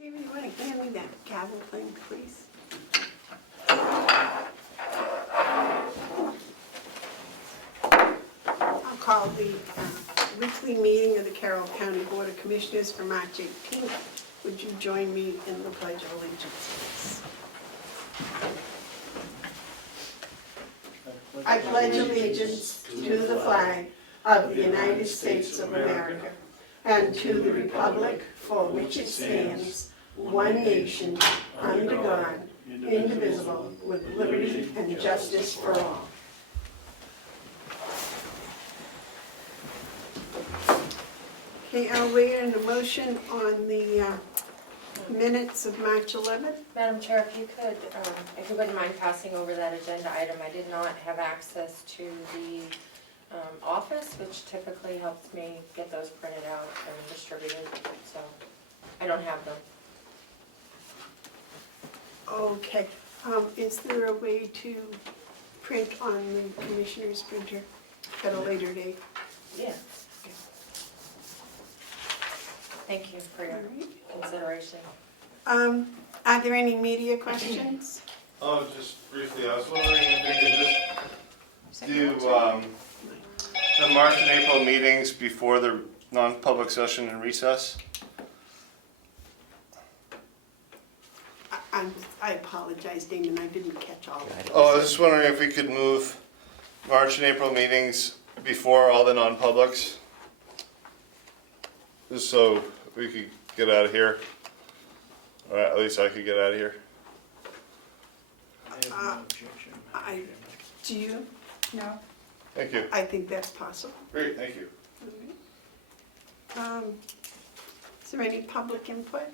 David, you want to hand me that gavel thing, please? I'll call the weekly meeting of the Carroll County Board of Commissioners for March 18th. Would you join me in the Pledge of Allegiance, please? I pledge allegiance to the flag of the United States of America and to the republic for which it stands, one nation, under God, indivisible, with liberty and justice for all. Okay, I'll weigh in a motion on the minutes of March 11th. Madam Chair, if you could, if you wouldn't mind passing over that agenda item. I did not have access to the office, which typically helps me get those printed out and distributed, so I don't have them. Okay, is there a way to print on the commissioner's printer at a later date? Yeah. Thank you for your consideration. Are there any media questions? Oh, just briefly, I was wondering if we could just do the March and April meetings before the non-public session and recess. I apologize, Damon, I didn't catch all of it. Oh, I was just wondering if we could move March and April meetings before all the non-publics, just so we could get out of here, or at least I could get out of here. I have no objection. Do you? No. Thank you. I think that's possible. Great, thank you. Is there any public input?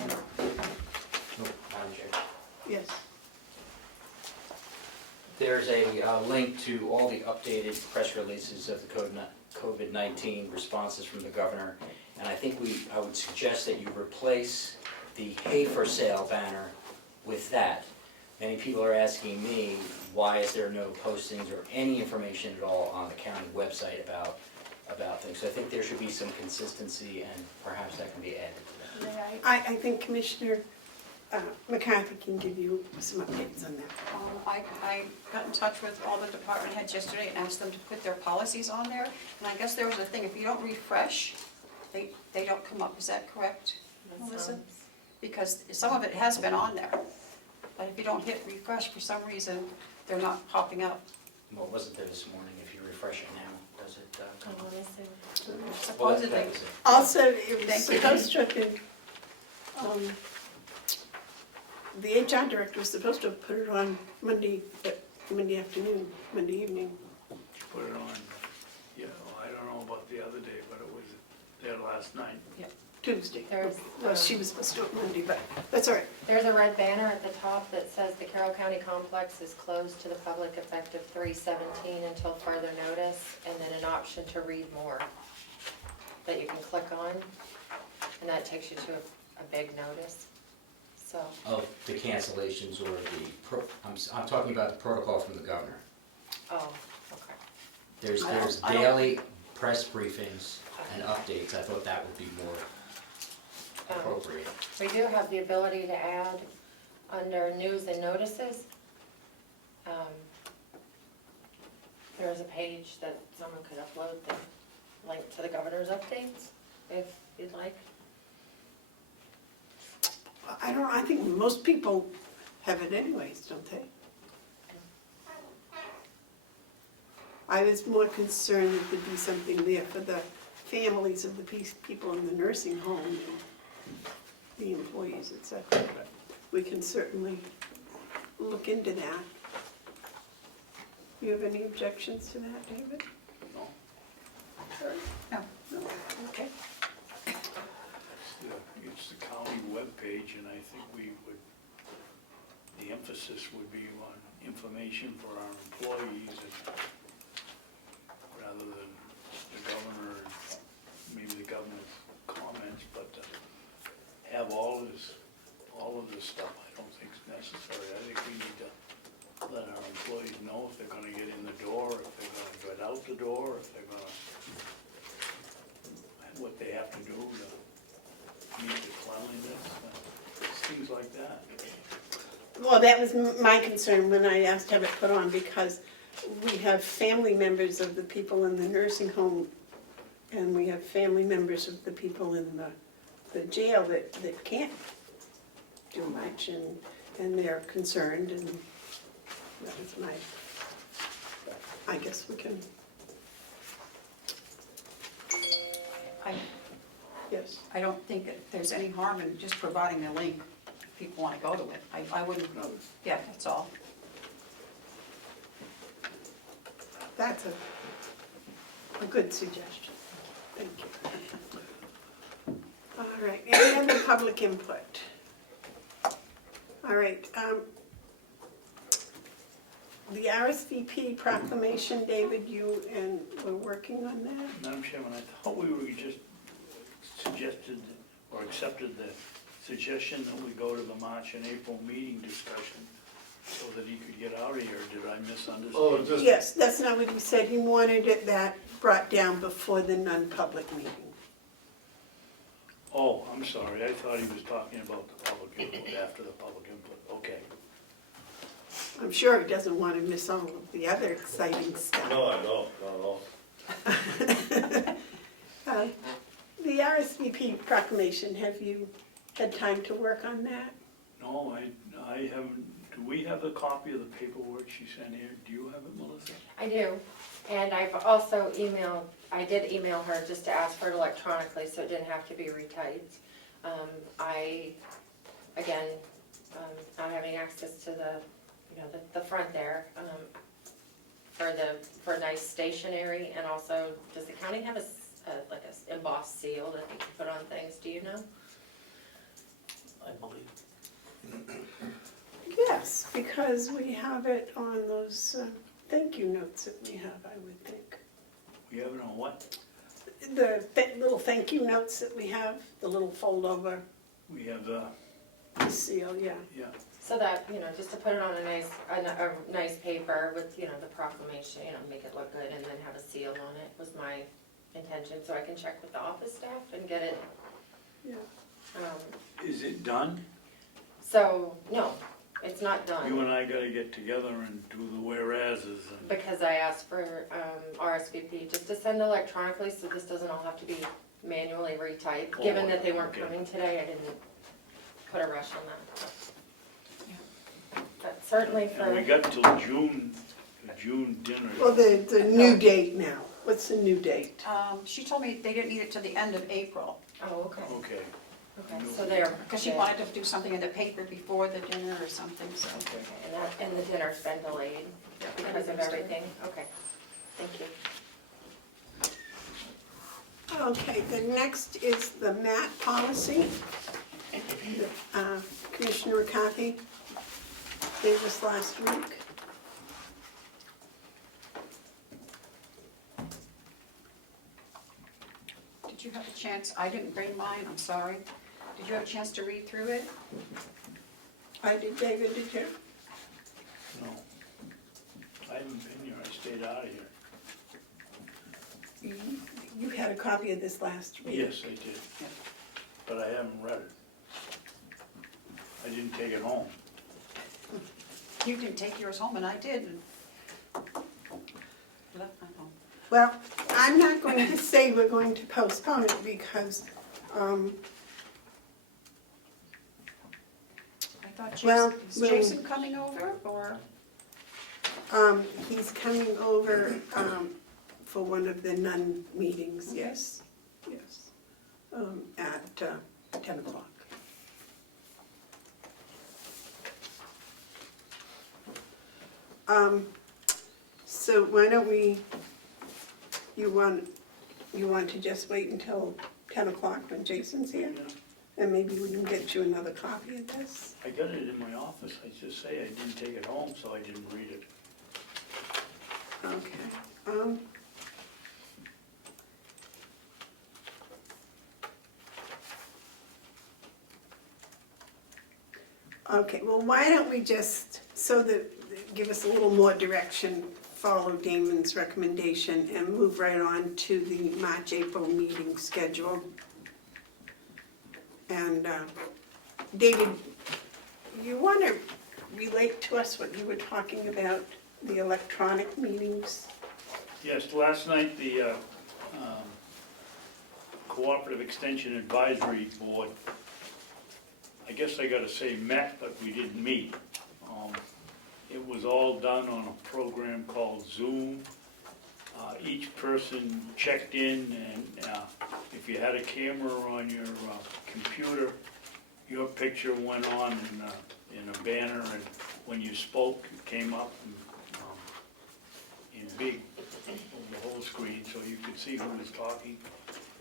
Madam Chair. Yes. There's a link to all the updated press releases of the COVID-19 responses from the governor, and I think I would suggest that you replace the Hay for Sale banner with that. Many people are asking me, why is there no postings or any information at all on the county website about things? So I think there should be some consistency, and perhaps that can be added to that. I think Commissioner McCarthy can give you some updates on that. I got in touch with all the department heads yesterday and asked them to put their policies on there. And I guess there was a thing, if you don't refresh, they don't come up. Is that correct, Melissa? Because some of it has been on there. But if you don't hit refresh for some reason, they're not popping up. Well, it wasn't there this morning. If you refresh it now, does it come Oh, up? let me see. Well, that Supposedly. was it. Also, it was Thank you. supposed to have been, the HR director was supposed to have put it on Monday afternoon, Monday evening. Put it on, I don't know about the other day, but it was there last night. Tuesday. There's, Well, she was supposed to do it Monday, but that's all right. There's a red banner at the top that says the Carroll County Complex is closed to the public effective 3/17 until further notice, and then an option to read more that you can click on, and that takes you to a big notice. So, Of the cancellations or I'm talking about the protocol from the governor. oh, okay. There's I don't- daily press briefings and updates. I thought that would be more appropriate. We do have the ability to add under news and notices. There's a page that someone could upload the link to the governor's updates, if you'd like. I think most people have it anyways, don't they? I was more concerned that there'd be something there for the families of the people in the nursing home and the employees, etc. But we can certainly look into that. Do you have any objections to that, David? No. Sorry? No. No? Okay. It's the county webpage, and I think the emphasis would be on information for our employees, rather than the governor, maybe the governor's comments, but to have all of this stuff, I don't think is necessary. I think we need to let our employees know if they're gonna get in the door, if they're gonna get out the door, if they're gonna, what they have to do to meet the cleanliness. Well, that was my concern when I asked to have it put on, because we have family members of the people in the nursing home, and we have family members of the people in the jail that can't do much, and they're concerned, and that was my, I guess we can, yes. I don't think that there's any harm in just providing a link if people want to go to it. I wouldn't, yeah, that's all. That's a good suggestion. Thank you. All right, any other public input? All right, the RSVP proclamation, David, you and we're working on that? Madam Chairman, I thought we were just suggested or accepted the suggestion that we go to the March and April meeting discussion so that he could get out of here. Did I misunderstand? Oh, just, Yes, that's not what he said. He wanted it that brought down before the non-public meeting. Oh, I'm sorry, I thought he was talking about the public input, after the public input, okay. I'm sure he doesn't want to miss all of the other exciting stuff. no, I don't, not at all. The RSVP proclamation, have you had time to work on that? No, I haven't, do we have a copy of the paperwork she sent here? Do you have it, Melissa? I do, and I've also emailed, I did email her just to ask for it electronically, so it didn't have to be retyped. Again, not having access to the front there, for nice stationery, and also, does the county have like a embossed seal that you can put on things, do you know? I believe. Yes, because we have it on those thank you notes that we have, I would think. We have it on what? The little thank you notes that we have, the little fold over We have the, seal, yeah. yeah, So that, just to put it on a nice paper with, the proclamation, make it look good, and then have a seal on it was my intention, so I can check with the office staff and get it. Yeah. is it done? So, no, it's not You done, and I gotta get together and do the whereases and, because I asked for RSVP just to send electronically, so this doesn't all have to be manually retyped. Oh, Given that they weren't okay. coming today, I didn't put a rush on that. But certainly and we for, got till June, the June dinner. Well, the new date now. What's the new date? She told me they didn't need it till the end of April, oh, okay, Okay, so they're. because she wanted to do something in the paper before the dinner or something, so. Okay, and the dinner's been delayed because of everything, okay, thank you. Okay, the next is the MAT policy. Commissioner McCarthy gave us last week. Did you have a chance, I didn't bring mine, I'm sorry. Did you have a chance to read through it? I did, David, did you? no. I haven't been here, I stayed out of here. You had a copy of this last week. Yes, I did, Yeah. but I haven't read it. I didn't take it home. You didn't take yours home, and I did. Left mine home. Well, I'm not going to say we're going to postpone it because, I thought Well, Jason, is well- Jason coming over, or? he's coming over, for one of the nun meetings, yes, yes, at 10 o'clock. So why don't we, you want to just wait until 10 o'clock when Jason's here? Yeah. And maybe we can get you another copy of this? I got it in my office, I just say I didn't take it home, so I didn't read it. Okay. Okay, well, why don't we just, so that, give us a little more direction, follow Damon's recommendation and move right on to the March-April meeting schedule. And David, you want to relate to us what you were talking about, the electronic meetings? Yes, last night, the Cooperative Extension Advisory Board, I guess I gotta say met, but we didn't meet. It was all done on a program called Zoom. Each person checked in, and if you had a camera on your computer, your picture went on in a banner, and when you spoke, it came up in big on the whole screen, so you could see who was talking.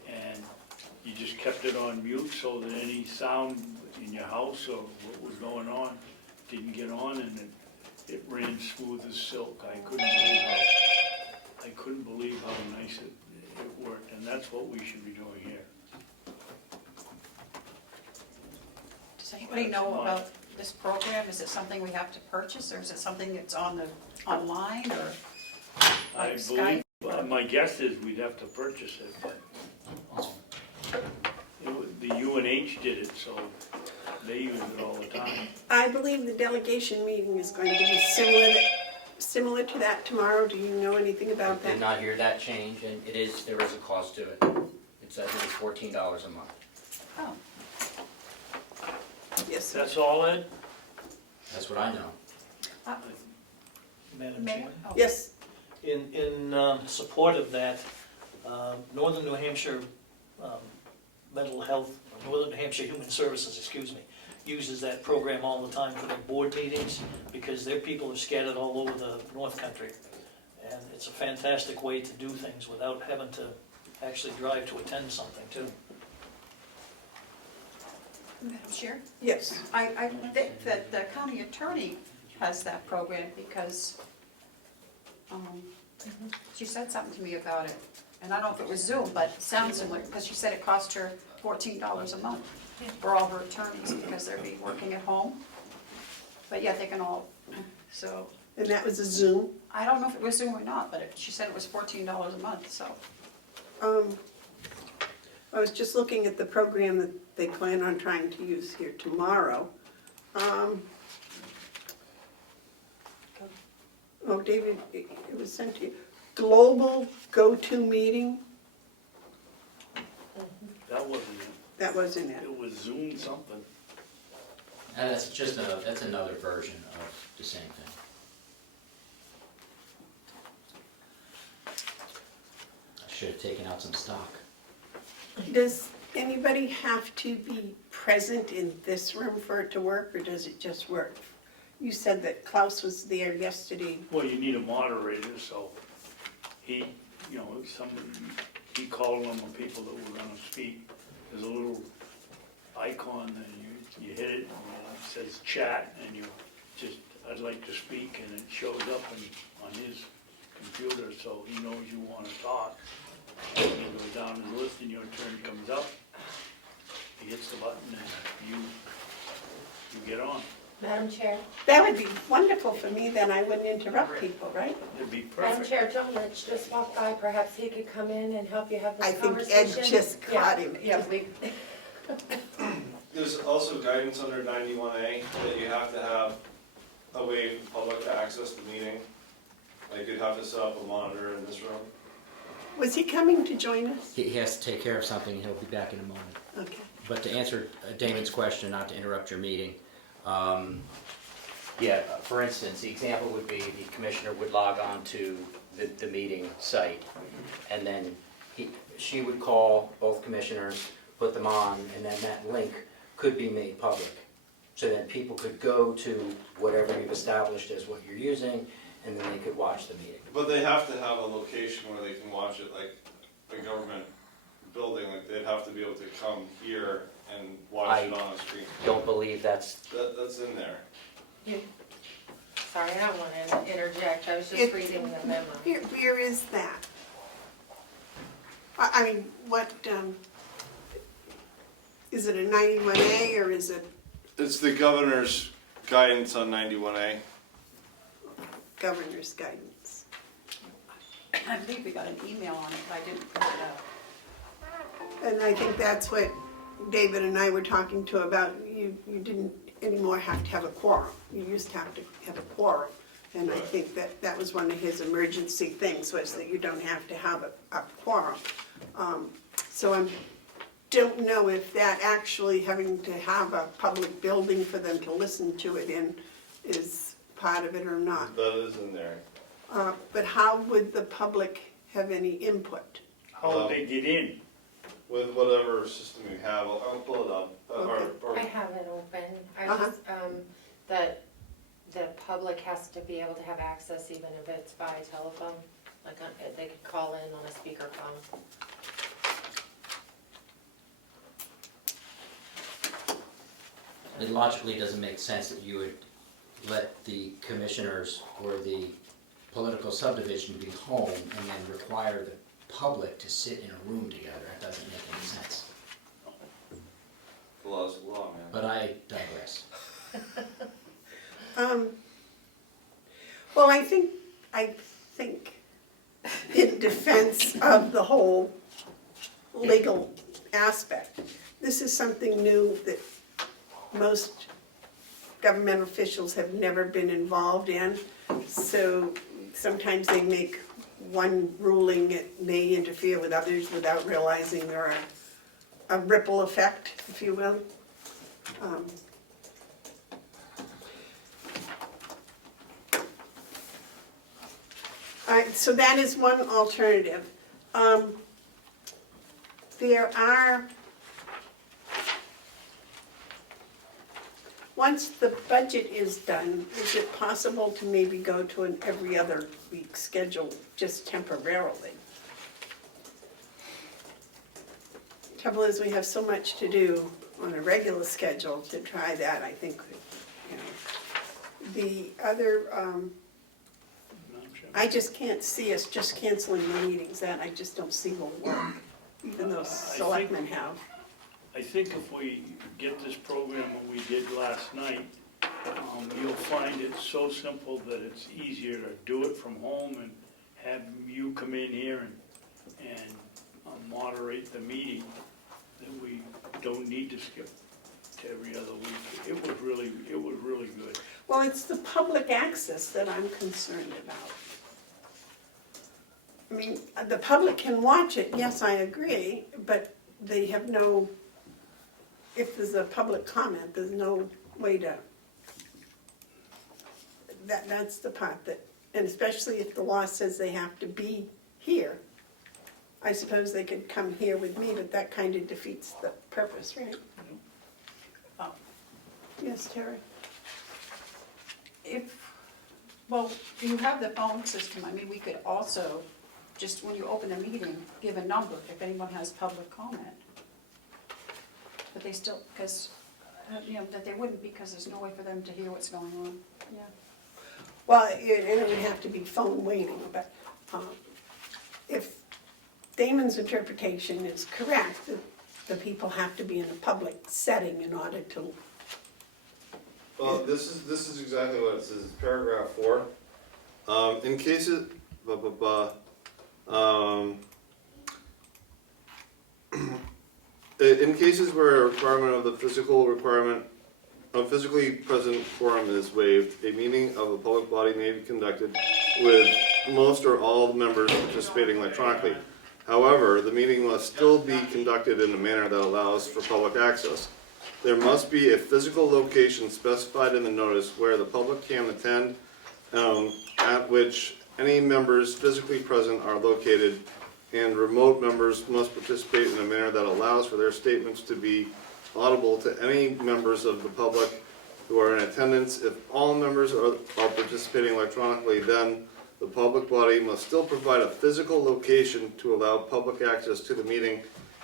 And you just kept it on mute so that any sound in your house or what was going on didn't get on, and it ran smooth as silk. I couldn't believe how nice it worked, and that's what we should be doing here. Does anybody know about this program? Is it something we have to purchase, or is it something that's online, or I like Skype? believe, my guess is we'd have to purchase it, but the UNH did it, so they use it all the time. I believe the delegation meeting is going to be similar to that tomorrow. Do you know anything about I did that? not hear that change, and there is a cost to it. It's, I think it's $14 a month. Oh, Yes. That's all, Ed? That's what I know. Madam Mayor? Chairman, Oh. Yes, in support of that, Northern New Hampshire Mental Health, Northern New Hampshire Human Services, excuse me, uses that program all the time for their board meetings because their people are scattered all over the North Country. And it's a fantastic way to do things without having to actually drive to attend something too. Madam Chair? yes. I think that the county attorney has that program because she said something to me about it. And I don't know if it was Zoom, but it sounds similar, because she said it cost her $14 a month for all her attorneys because they're be working at home. But yeah, they can all, so, And that was a Zoom. I don't know if it was Zoom or not, but she said it was $14 a month, so. I was just looking at the program that they plan on trying to use here tomorrow. Oh, David, it was sent to you. Global go-to meeting, That wasn't it. that wasn't it. It was Zoom something. And that's another version of the same thing. I should have taken out some stock. Does anybody have to be present in this room for it to work, or does it just work? You said that Klaus was there yesterday. Well, you need a moderator, so he, he called on the people that were gonna speak. There's a little icon, and you hit it, and it says chat, and you just, I'd like to speak, and it shows up on his computer, so he knows you wanna talk. And you go down the list, and your turn comes up, he hits the button, and you get on. Madam Chair, That would be wonderful for me, then I wouldn't interrupt people, right? It'd be Madam perfect. Chair, John Lynch just walked by, perhaps he could come in and help you have I this think conversation? Ed just caught him. Yeah, we, There's also guidance under 91A that you have to have a way for public to access the meeting. Like you'd have to set up a monitor in this room. Was he coming to join us? He has to take care of something, and he'll be back in a moment. Okay. But to answer Damon's question, not to interrupt your meeting, for instance, the example would be the commissioner would log on to the meeting site, and then she would call both commissioners, put them on, and then that link could be made public. So then people could go to whatever you've established as what you're using, and then they could watch the meeting. But they have to have a location where they can watch it, like a government building, like they'd have to be able to come here and watch it on a screen. Don't believe that's That's in there. sorry, I don't want to interject, I was just It- reading the memo. Where is that? I mean, what, is it a 91A or is it It's the governor's guidance on 91A. governor's guidance? I believe we got an email on it, but I didn't print it out. And I think that's what David and I were talking to about. You didn't anymore have to have a quorum. You used to have a quorum. And I Right. think that was one of his emergency things, was that you don't have to have a quorum. So I don't know if that actually having to have a public building for them to listen to it in is part of it or not. That is in there. But how would the public have any input? How would they get in? With whatever system you have, I'll pull it up. Okay. I have it open, I Uh-huh. just, that the public has to be able to have access even if it's by telephone, like, they could call in on a speakerphone. It logically doesn't make sense that you would let the commissioners or the political subdivision be home and then require the public to sit in a room together. That doesn't make any sense. The law's the law, man. But I digress. Well, I think in defense of the whole legal aspect, this is something new that most government officials have never been involved in. So sometimes they make one ruling that may interfere with others without realizing there are a ripple effect, if you will. All right, so that is one alternative. There are, once the budget is done, is it possible to maybe go to an every other week schedule just temporarily? Trouble is, we have so much to do on a regular schedule to try that, I think, you know. The other, Madam Chairman? I just can't see us just canceling the meetings, that I just don't see will work, even though selectmen have. I think if we get this program that we did last night, you'll find it so simple that it's easier to do it from home and have you come in here and moderate the meeting, that we don't need to skip to every other week. It was really good. Well, it's the public access that I'm concerned about. I mean, the public can watch it, yes, I agree, but they have no, if there's a public comment, there's no way to, that's the part that, and especially if the law says they have to be here. I suppose they could come here with me, but that kind of defeats the purpose, right? Yes, Terry? Well, you have the phone system, I mean, we could also, just when you open a meeting, give a number if anyone has public comment. But they still, because, you know, that they wouldn't, because there's no way for them to hear what's going on, yeah. Well, and it would have to be phone waiting, but if Damon's interpretation is correct, the people have to be in a public setting in order to. Well, this is exactly what it says, paragraph 4. In cases, in cases where a requirement of the physical requirement of physically present quorum is waived, a meeting of a public body may be conducted with most or all the members participating electronically. However, the meeting must still be conducted in a manner that allows for public access. There must be a physical location specified in the notice where the public can attend, at which any members physically present are located, and remote members must participate in a manner that allows for their statements to be audible to any members of the public who are in attendance. If all members are participating electronically, then the public body must still provide a physical location to allow public access to the meeting,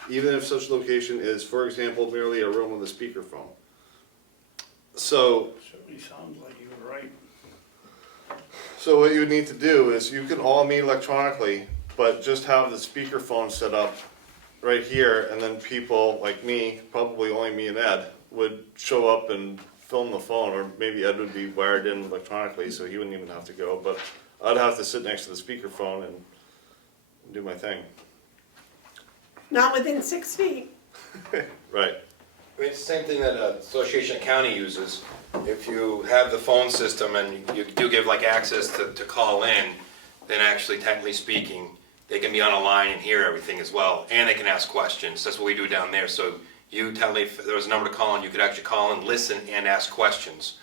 even if such location is, for example, merely a room with a speakerphone. So, Certainly sounds like you were right. so what you would need to do is you can all meet electronically, but just have the speakerphone set up right here, and then people like me, probably only me and Ed, would show up and film the phone, or maybe Ed would be wired in electronically, so he wouldn't even have to go, but I'd have to sit next to the speakerphone and do my thing. Not within 6 feet. Right. I mean, it's the same thing that Association County uses. If you have the phone system and you do give like access to call in, then actually technically speaking, they can be on a line and hear everything as well, and they can ask questions. That's what we do down there. So you tell me if there was a number to call in, you could actually call in, listen, and ask questions.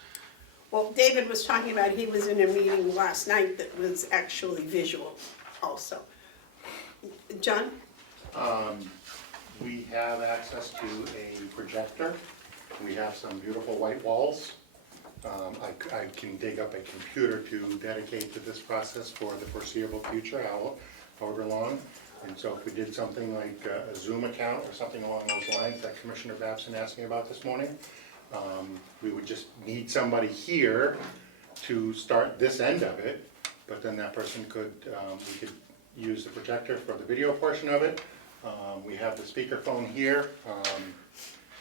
Well, David was talking about he was in a meeting last night that was actually visual also. John? We have access to a projector. We have some beautiful white walls. I can dig up a computer to dedicate to this process for the foreseeable future, however long. And so if we did something like a Zoom account or something along those lines that Commissioner Babson asked me about this morning, we would just need somebody here to start this end of it, but then that person could, we could use the projector for the video portion of it. We have the speakerphone here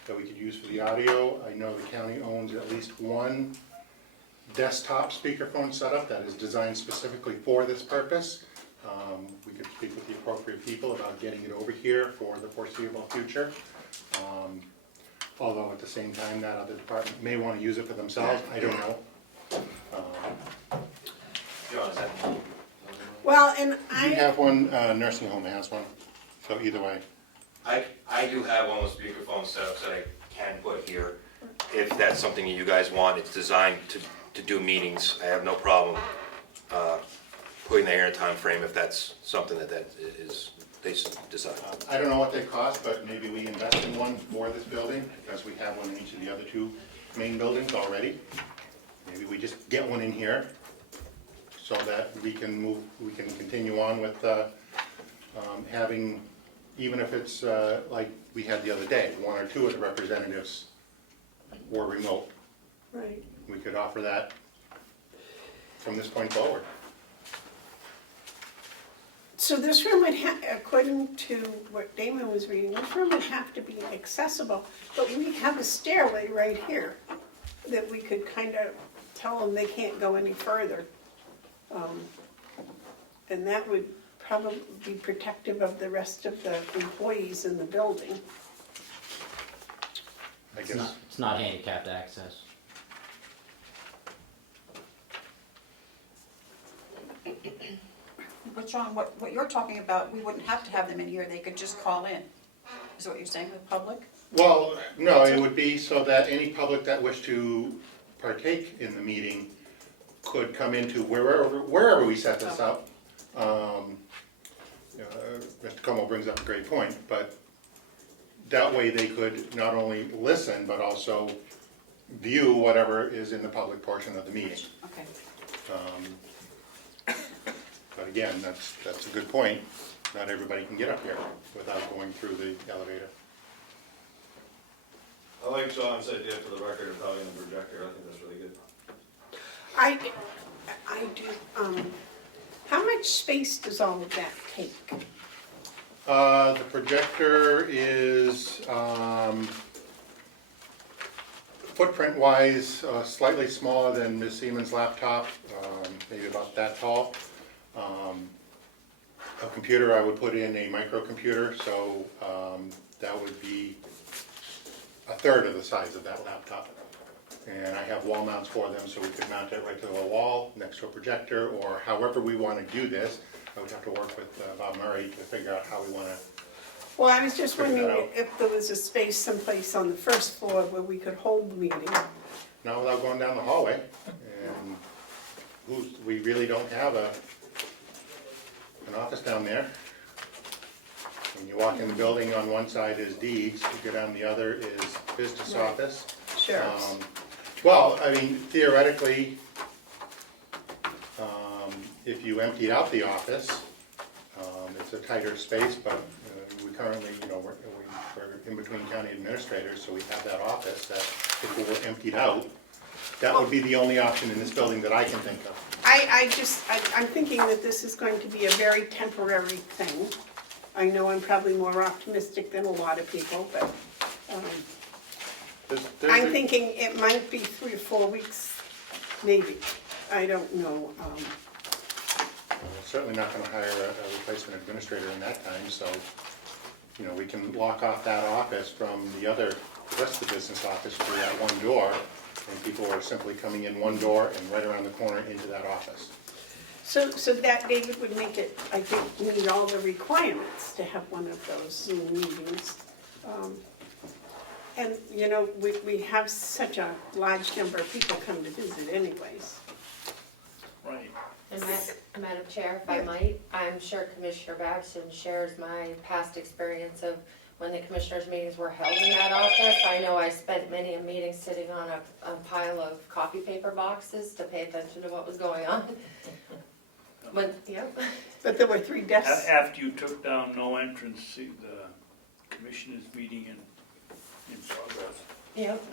that we could use for the audio. I know the county owns at least one desktop speakerphone setup that is designed specifically for this purpose. We could speak with the appropriate people about getting it over here for the foreseeable future. Although at the same time, that other department may want to use it for themselves, I don't know. Well, and We have one, nursing home has one, so either way. I do have one of those speakerphone setups that I can put here. If that's something you guys want, it's designed to do meetings. I have no problem putting that here in a time frame if that's something that is, they decide. I don't know what they cost, but maybe we invest in one for this building, because we have one in each of the other two main buildings already. Maybe we just get one in here, so that we can continue on with having, even if it's like we had the other day, one or two of the representatives were remote. right. We could offer that from this point forward. So this room would have, according to what Damon was reading, this room would have to be accessible, but we have a stairway right here that we could kind of tell them they can't go any further. And that would probably be protective of the rest of the employees in the building. I It's guess, not handicapped access. But John, what you're talking about, we wouldn't have to have them in here, they could just call in. Is what you're saying, the public? well, no, it would be so that any public that wished to partake in the meeting could come into wherever we set this up. Mr. Comeau brings up a great point, but that way they could not only listen, but also view whatever is in the public portion of the meeting. Okay. But again, that's a good point. Not everybody can get up here without going through the elevator. I like John's idea for the record of having a projector. I think that's really good. I do, how much space does all of that take? The projector is, footprint-wise, slightly smaller than Ms. Siemens' laptop, maybe about that tall. A computer, I would put in a microcomputer, so that would be a third of the size of that laptop. And I have wall mounts for them, so we could mount it right to the wall next to a projector, or however we want to do this. I would have to work with Bob Murray to figure out how we want to. Well, I was just Figure that wondering out. if there was a space someplace on the first floor where we could hold the meeting. Not without going down the hallway, and we really don't have an office down there. When you walk in the building, on one side is deeds, you go down the other is business Right. office. Sheriff's. Well, I mean, theoretically, if you emptied out the office, it's a tighter space, but we currently, we're in between county administrators, so we have that office that if it were emptied out, that would be the only option in this building that I can think of. I'm thinking that this is going to be a very temporary thing. I know I'm probably more optimistic than a lot of people, but I'm thinking it might be 3 or 4 weeks, maybe. I don't know. We're certainly not gonna hire a replacement administrator in that time, so, we can lock off that office from the other the rest of the business office through that one door, and people are simply coming in one door and right around the corner into that office. So that, David, would make it, I think, meet all the requirements to have one of those Zoom meetings. And, you know, we have such a large number of people come to visit anyways. Right. And Madam Chair, if I might, I'm sure Commissioner Baxton shares my past experience of when the commissioners' meetings were held in that office. I know I spent many a meeting sitting on a pile of copy paper boxes to pay attention to what was going on. Yep. But there were 3 desks. After you took down no entrance, see the commissioners meeting in progress. Yep.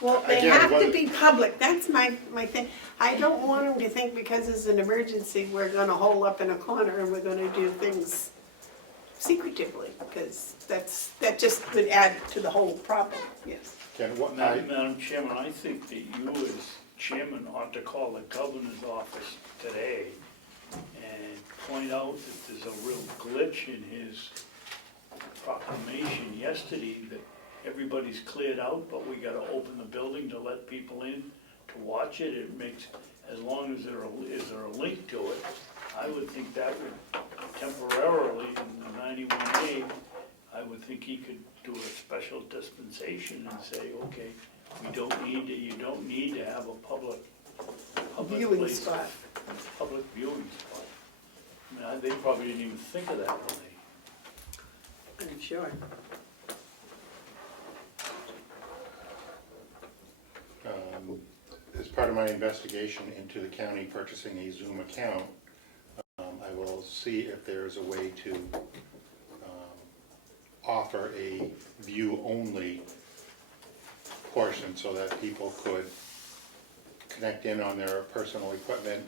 Well, they Again, have to what- be public, that's my thing. I don't want them to think because it's an emergency, we're gonna hole up in a corner and we're gonna do things secretively, because that just would add to the whole problem, yes. Ken, Madam Chairman, I think that you as chairman ought to call the governor's office today and point out that there's a real glitch in his proclamation yesterday, that everybody's cleared out, but we gotta open the building to let people in to watch it. It makes, as long as there is a link to it, I would think that would temporarily, in the 91A, I would think he could do a special dispensation and say, okay, you don't need to have a public Viewing place, spot. public viewing spot. I mean, they probably didn't even think of that when they. I'm sure. As part of my investigation into the county purchasing a Zoom account, I will see if there is a way to offer a view-only portion so that people could connect in on their personal equipment,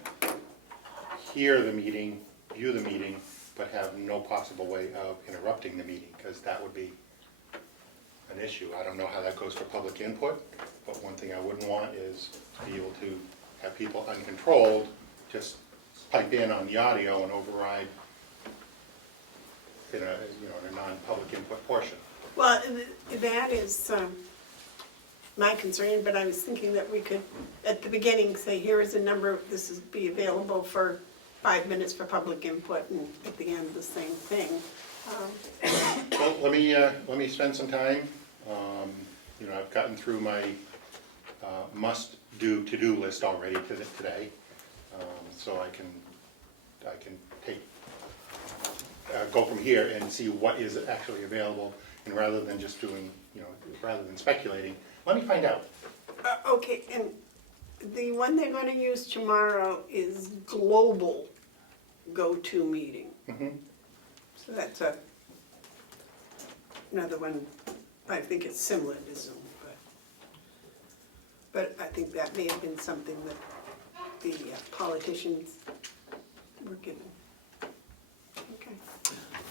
hear the meeting, view the meeting, but have no possible way of interrupting the meeting, because that would be an issue. I don't know how that goes for public input, but one thing I wouldn't want is to be able to have people uncontrolled just pipe in on the audio and override in a non-public input portion. Well, that is my concern, but I was thinking that we could, at the beginning, say, here is a number, this is be available for 5 minutes for public input, and at the end, the same thing. Well, let me spend some time. I've gotten through my must-do, to-do list already today, so I can go from here and see what is actually available, and rather than just doing, rather than speculating, let me find out. Okay, and the one they're gonna use tomorrow is global go-to meeting. Mhm. So that's another one, I think it's similar to Zoom, but I think that may have been something that the politicians were given. Okay,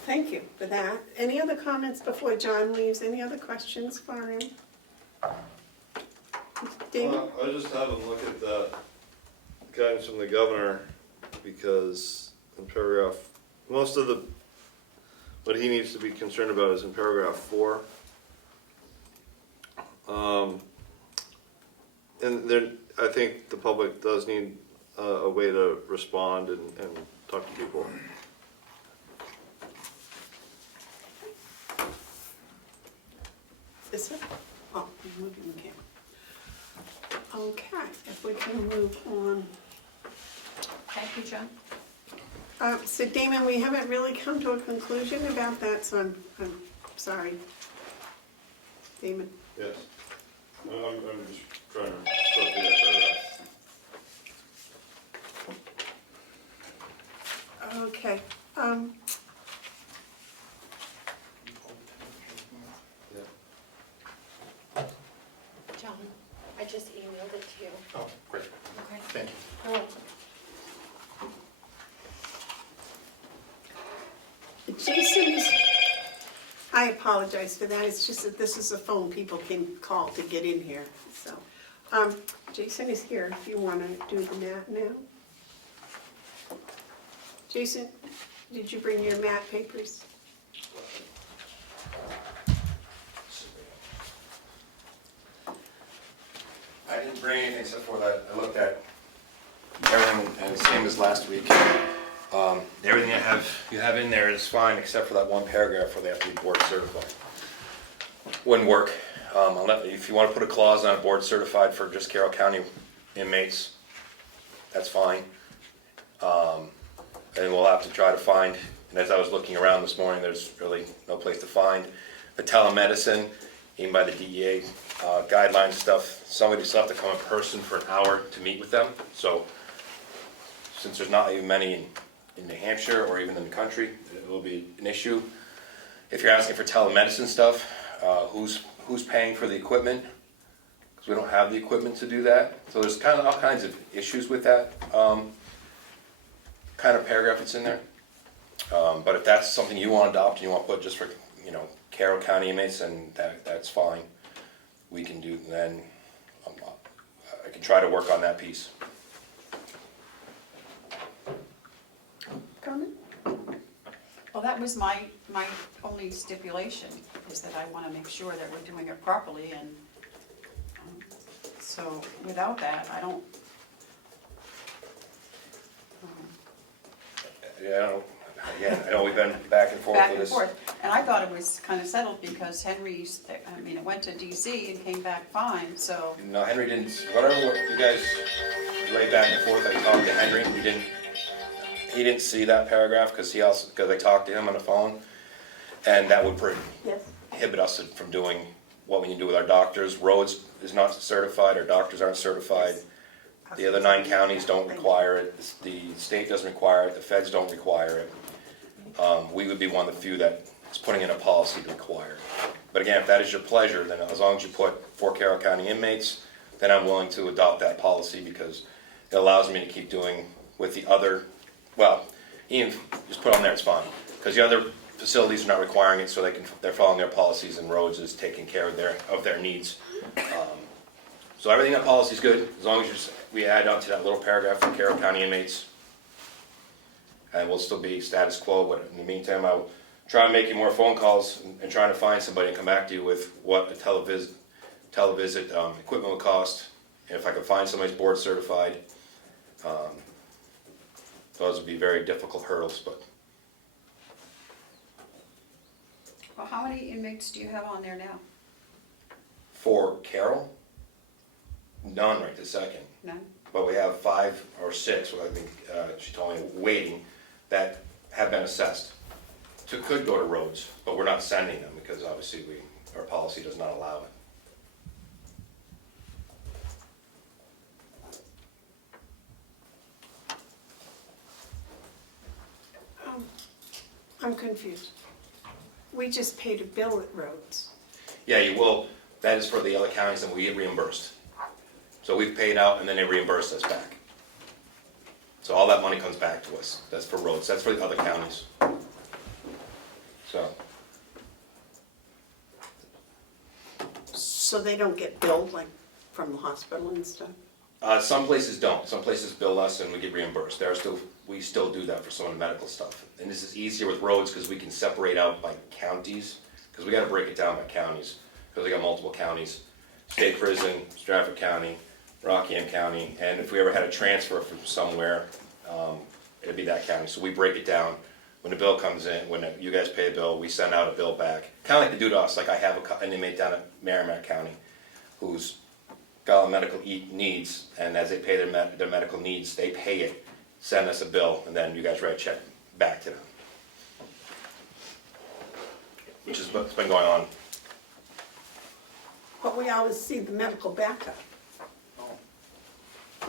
thank you for that. Any other comments before John leaves? Any other questions for him? David? I was just having a look at that guidance from the governor, because in paragraph, most of what he needs to be concerned about is in paragraph 4. And then I think the public does need a way to respond and talk to people. Is it? Oh, I'm moving the camera. Okay, if we can move on. Thank you, John. So Damon, we haven't really come to a conclusion about that, so I'm sorry. Damon? Yes. I'm just trying to sort through that paragraph. Okay, John, I just emailed it to you. Oh, great, Okay. thank you. Oh, Jason is, I apologize for that, it's just that this is a phone people can call to get in here, so. Jason is here if you wanna do the mat now. Jason, did you bring your mat papers? bring anything except for that I looked at everything and same as last week. Everything you have in there is fine except for that one paragraph where they have to be board certified. Wouldn't work. If you want to put a clause on a board certified for just Carroll County inmates, that's fine. And we'll have to try to find, and as I was looking around this morning, there's really no place to find the telemedicine, even by the DEA guidelines stuff. Somebody still have to come in person for an hour to meet with them. So since there's not even many in New Hampshire or even in the country, it will be an issue. If you're asking for telemedicine stuff, who's paying for the equipment? Because we don't have the equipment to do that. So there's kind of all kinds of issues with that kind of paragraph that's in there. But if that's something you want to adopt and you want to put just for, Carroll County inmates, then that's fine. We can do, then I can try to work on that piece. Carmen? Well, that was my only stipulation, is that I want to make sure that we're doing it properly, and so without that, I don't. I know we've been back and forth Back with and this. forth, and I thought it was kind of settled because Henry's, it went to DC and came back fine, so. No, Henry didn't, whatever you guys laid back and forth, I talked to Henry, he didn't see that paragraph because I talked to him on the phone, and that would Yes. prohibit us from doing what we need to do with our doctors. Roads is not certified, our doctors aren't certified. The other 9 counties don't require it, the state doesn't require it, the feds don't require it. We would be one of the few that is putting in a policy to require it. But again, if that is your pleasure, then as long as you put 4 Carroll County inmates, then I'm willing to adopt that policy because it allows me to keep doing with the other, well, even just put on there, it's fine. Because the other facilities are not requiring it, so they're following their policies, and roads is taking care of their needs. So everything in that policy is good, as long as we add on to that little paragraph for Carroll County inmates. And we'll still be status quo, but in the meantime, I'll try and make you more phone calls and trying to find somebody and come back to you with what a televisit equipment will cost. And if I can find somebody's board certified, those would be very difficult hurdles, but. Well, how many inmates do you have on there now? For Carroll, none right this second. None? But we have 5 or 6, I think she told me, waiting, that have been assessed. Could go to roads, but we're not sending them because obviously our policy does not allow it. I'm confused. We just paid a bill at roads. Yeah, you will. That is for the other counties and we get reimbursed. So we've paid out and then they reimburse us back. So all that money comes back to us. That's for roads. That's for the other counties. So they don't get billed like from the hospital and stuff? Some places don't. Some places bill us and we get reimbursed. We still do that for some of the medical stuff. And this is easier with roads because we can separate out by counties, because we got to break it down by counties, because we got multiple counties. State Prison, Stratford County, Rockingham County, and if we ever had a transfer from somewhere, it'd be that county. So we break it down. When the bill comes in, when you guys pay a bill, we send out a bill back. Kind of like they do to us. Like I have an inmate down at Merrimack County who's got all medical needs, and as they pay their medical needs, they pay it, send us a bill, and then you guys write a check back to them. Which is what's been going on. But we always see the medical backup. Oh,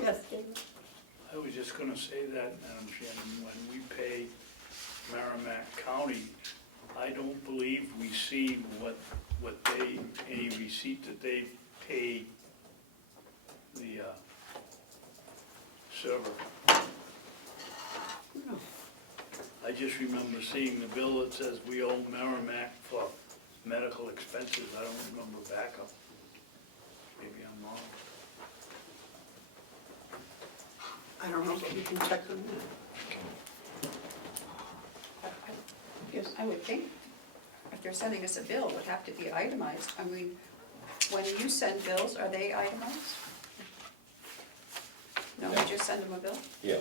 Yes, David? I was just gonna say that, Madam Chairman, when we pay Merrimack County, I don't believe we see any receipt that they pay the server. No. I just remember seeing the bill that says we owe Merrimack for medical expenses. I don't remember backup. Maybe I'm wrong. I don't know, but you can check on that. Yes. I would think if they're sending us a bill, it would have to be itemized. I mean, when you send bills, are they itemized? No, we just send them a bill? Yeah,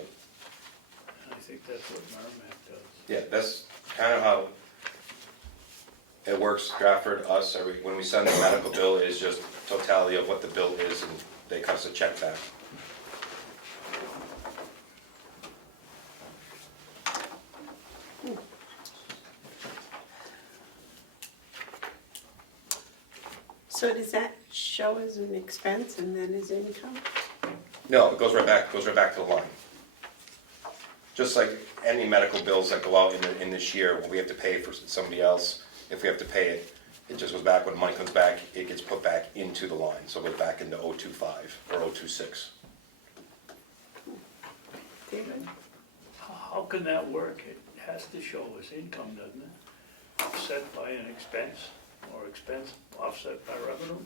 I think that's what Merrimack does. yeah, that's kind of how it works, Stratford, us, when we send the medical bill, it is just totality of what the bill is, and they cut us a check back. So does that show as an expense and then as income? No, it goes right back to the line. Just like any medical bills that go out in this year, when we have to pay for somebody else, if we have to pay it, it just goes back, when money comes back, it gets put back into the line, so it goes back into 025 or 026. David? How can that work? It has to show as income, doesn't it? Offset by an expense, or expense offset by revenue?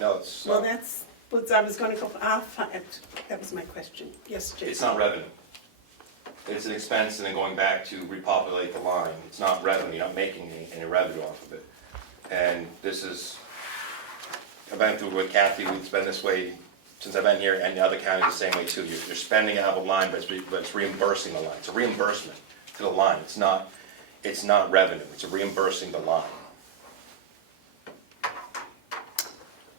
No, it's Well, not, that's what I was gonna go for. I'll find, that was my question. Yes, Jason? it's not revenue. It's an expense and then going back to repopulate the line. It's not revenue, you're not making any revenue off of it. And this is, I've been through with Kathy, it's been this way since I've been here, and the other counties the same way too. You're spending out of a line, but it's reimbursing the line. It's a reimbursement to the line. It's not revenue, it's a reimbursing the line.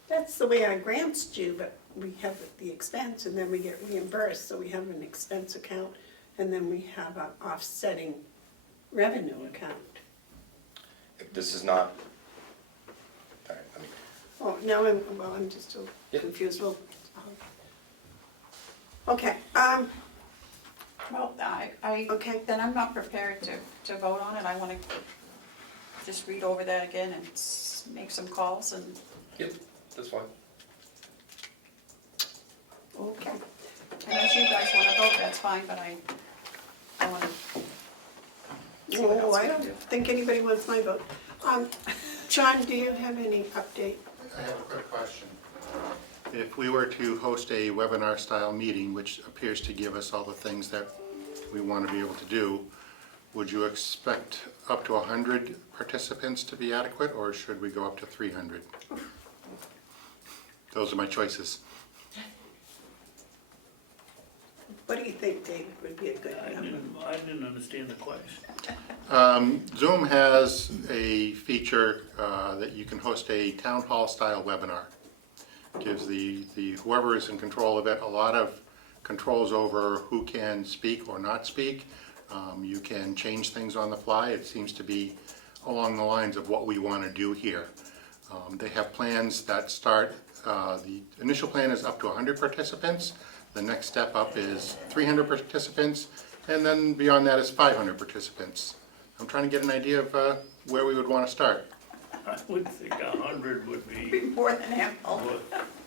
That's the way our grants do, but we have the expense and then we get reimbursed, so we have an expense account and then we have an offsetting revenue account. This is not, all right, I mean, Oh, now I'm just still Yep. confused. Well, okay, Well, okay. then I'm not prepared to vote on it. I want to just read over that again and make some calls and, yep, that's fine. Okay. unless you guys want to vote, that's fine, but I want to see what Oh, else I we can don't do. think anybody wants my vote. John, do you have any update? I have a quick question. If we were to host a webinar-style meeting, which appears to give us all the things that we want to be able to do, would you expect up to 100 participants to be adequate, or should we go up to 300? Those are my choices. What do you think, David, would be a good number? I didn't understand the question. Zoom has a feature that you can host a town hall style webinar. Gives the whoever is in control of it a lot of controls over who can speak or not speak. You can change things on the fly. It seems to be along the lines of what we want to do here. They have plans that start, the initial plan is up to 100 participants. The next step up is 300 participants, and then beyond that is 500 participants. I'm trying to get an idea of where we would want to start. I would think 100 would be, More than ample.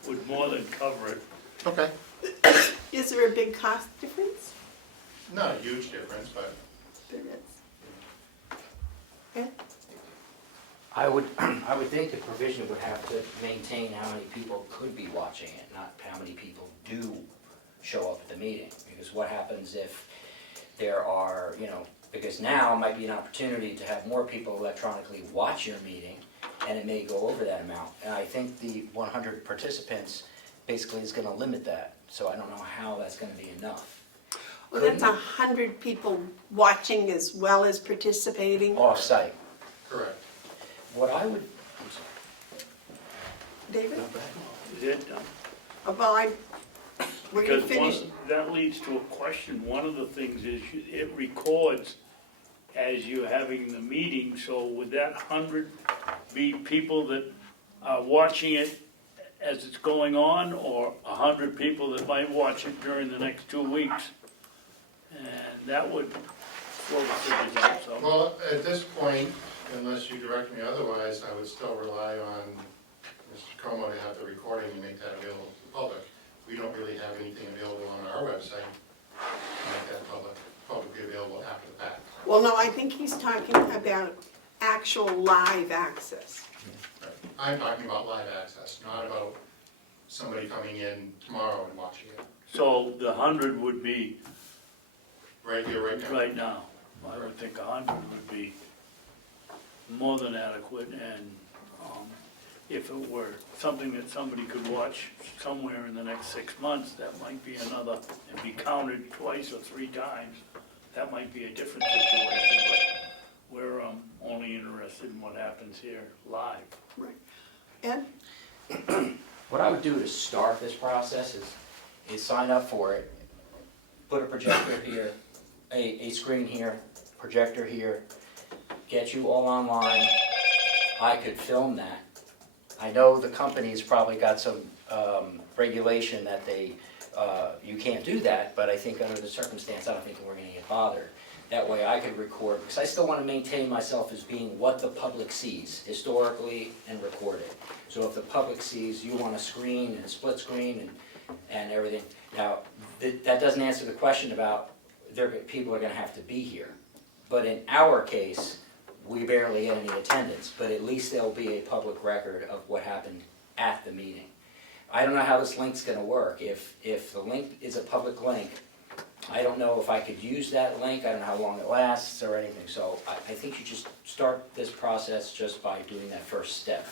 would more than cover it. Okay. Is there a big cost difference? Not a huge difference, but There is. Yeah? I would think the provision would have to maintain how many people could be watching it, not how many people do show up at the meeting. Because what happens if there are, because now might be an opportunity to have more people electronically watch your meeting, and it may go over that amount. And I think the 100 participants basically is gonna limit that, so I don't know how that's gonna be enough. Well, that's 100 people watching as well as participating. Off-site. correct. What I would, I'm sorry. David? Is it? Well, were you Because finished? that leads to a question. One of the things is it records as you're having the meeting, so would that 100 be people that are watching it as it's going on, or 100 people that might watch it during the next 2 weeks? And that would slow the figures out, so. Well, at this point, unless you direct me otherwise, I would still rely on Mr. Comeau to have the recording and make that available to the public. We don't really have anything available on our website to make that publicly available after the fact. Well, no, I think he's talking about actual live access. Right. I'm talking about live access, not about somebody coming in tomorrow and watching it. So the 100 would be Right here, right now. right now. I would think 100 would be more than adequate, and if it were something that somebody could watch somewhere in the next 6 months, that might be another, and be counted twice or 3 times, that might be a different situation, but we're only interested in what happens here live. Right. Ed? What I would do to start this process is sign up for it, put a projector here, a screen here, projector here, get you all online. I could film that. I know the company's probably got some regulation that you can't do that, but I think under the circumstance, I don't think we're gonna get bothered. That way I could record, because I still want to maintain myself as being what the public sees, historically and recorded. So if the public sees you on a screen and a split screen and everything, now, that doesn't answer the question about people are going to have to be here. But in our case, we barely get any attendance, but at least there'll be a public record of what happened at the meeting. I don't know how this link's going to work. If the link is a public link, I don't know if I could use that link, I don't know how long it lasts or anything, so I think you just start this process just by doing that first step.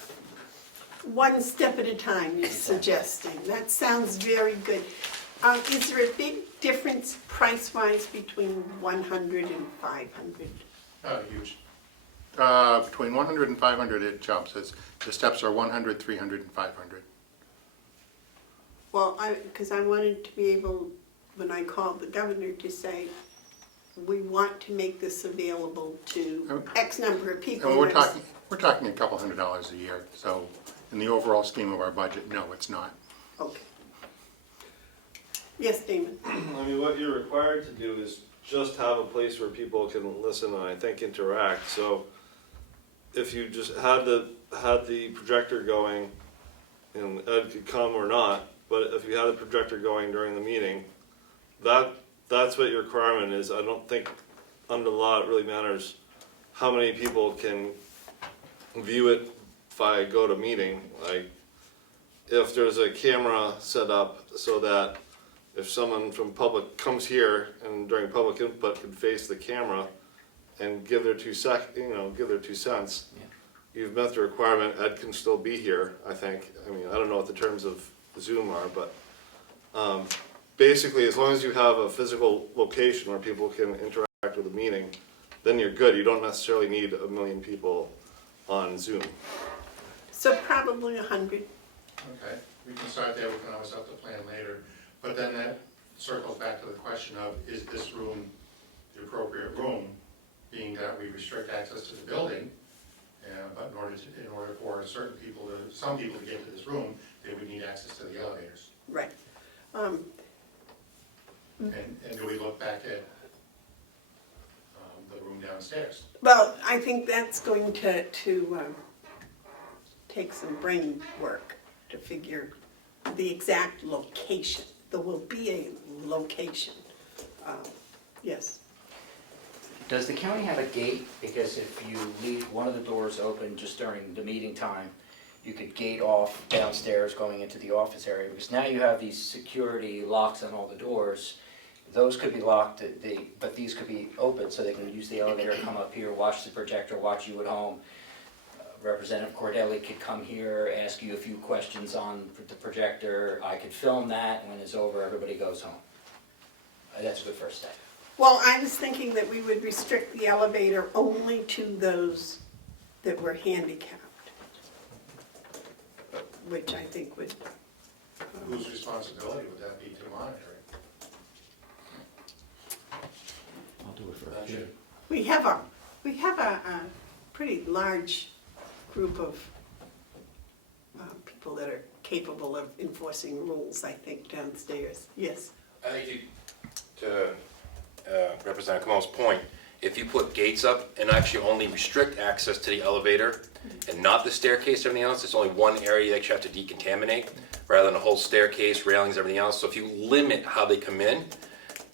One step at a time, you're suggesting. That sounds very good. Is there a big difference price-wise between 100 and 500? Huge. Between 100 and 500 it jumps. The steps are 100, 300, and 500. Well, because I wanted to be able, when I called the governor, to say, we want to make this available to X number of people. And we're talking a couple $100 a year, so in the overall scheme of our budget, no, it's not. Okay. Yes, Damon? I mean, what you're required to do is just have a place where people can listen and I think interact. So if you just had the projector going, and Ed could come or not, but if you had a projector going during the meeting, that's what your requirement is. I don't think under the law it really matters how many people can view it if I go to meeting. Like, if there's a camera set up so that if someone from public comes here and during public input can face the camera and give their 2 cents, Yeah. you've met the requirement. Ed can still be here, I think. I mean, I don't know what the terms of Zoom are, but basically, as long as you have a physical location where people can interact with the meeting, then you're good. You don't necessarily need 1 million people on Zoom. So probably 100. Okay, we can start there, we can always have to plan later. But then that circles back to the question of, is this room the appropriate room, being that we restrict access to the building, but in order for some people to get to this room, they would need access to the elevators. Right. And do we look back at the room downstairs? Well, I think that's going to take some brain work to figure the exact location. There will be a location. Yes. Does the county have a gate? Because if you leave one of the doors open just during the meeting time, you could gate off downstairs going into the office area, because now you have these security locks on all the doors. Those could be locked, but these could be open so they can use the elevator, come up here, watch the projector, watch you at home. Representative Cordelli could come here, ask you a few questions on the projector. I could film that. When it's over, everybody goes home. That's a good first step. Well, I was thinking that we would restrict the elevator only to those that were handicapped, which I think would... Whose responsibility would that be to monitor it? I'll do it for That should- We have a pretty large group of people that are capable of enforcing rules, I think, downstairs. Yes. I think to Representative Comeau's point, if you put gates up and actually only restrict access to the elevator and not the staircase, everything else, it's only one area that you have to decontaminate, rather than a whole staircase, railings, everything else. So if you limit how they come in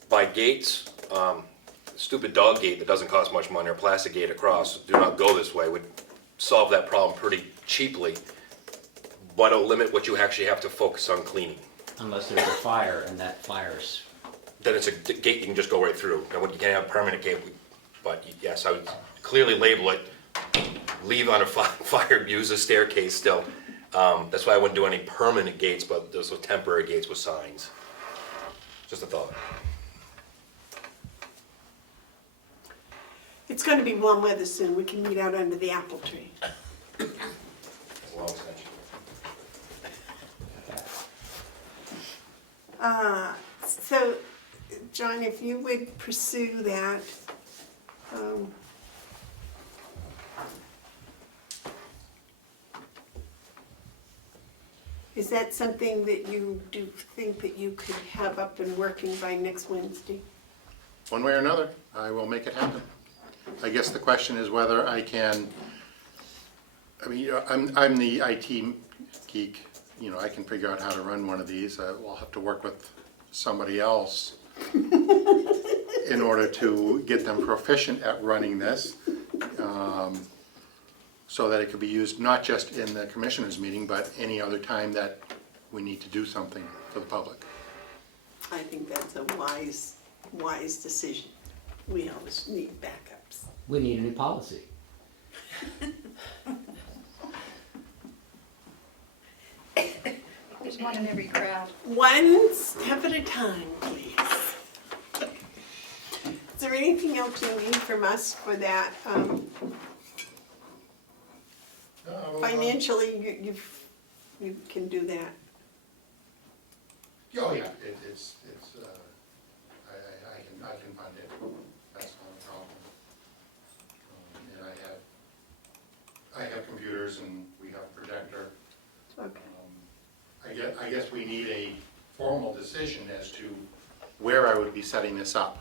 by gates, stupid dog gate that doesn't cost much money, or plastic gate across, do not go this way, would solve that problem pretty cheaply, but it'll limit what you actually have to focus on cleaning. Unless there's a fire and that fire's... Then it's a gate you can just go right through. Now, you can't have a permanent gate, but yes, I would clearly label it, leave on a fire, use a staircase still, That's why I wouldn't do any permanent gates, but those temporary gates with signs. Just a thought. It's gonna be warm weather soon, we can meet out under the apple tree. That's a long extension. So, John, if you would pursue that, is that something that you do think that you could have up and working by next Wednesday? One way or another, I will make it happen. I guess the question is whether I can, I mean, I'm the IT geek, you know, I can figure out how to run one of these. I'll have to work with somebody else in order to get them proficient at running this, so that it could be used not just in the commissioners' meeting, but any other time that we need to do something for the public. I think that's a wise decision. We always need backups. We need a new policy. There's one in every crowd. One step at a time, please. Is there anything else you need from us for that? Financially, you can do that. Oh, yeah, it's, I can fund it, that's not a problem. And I have computers and we have a projector. Okay. I guess we need a formal decision as to where I would be setting this up,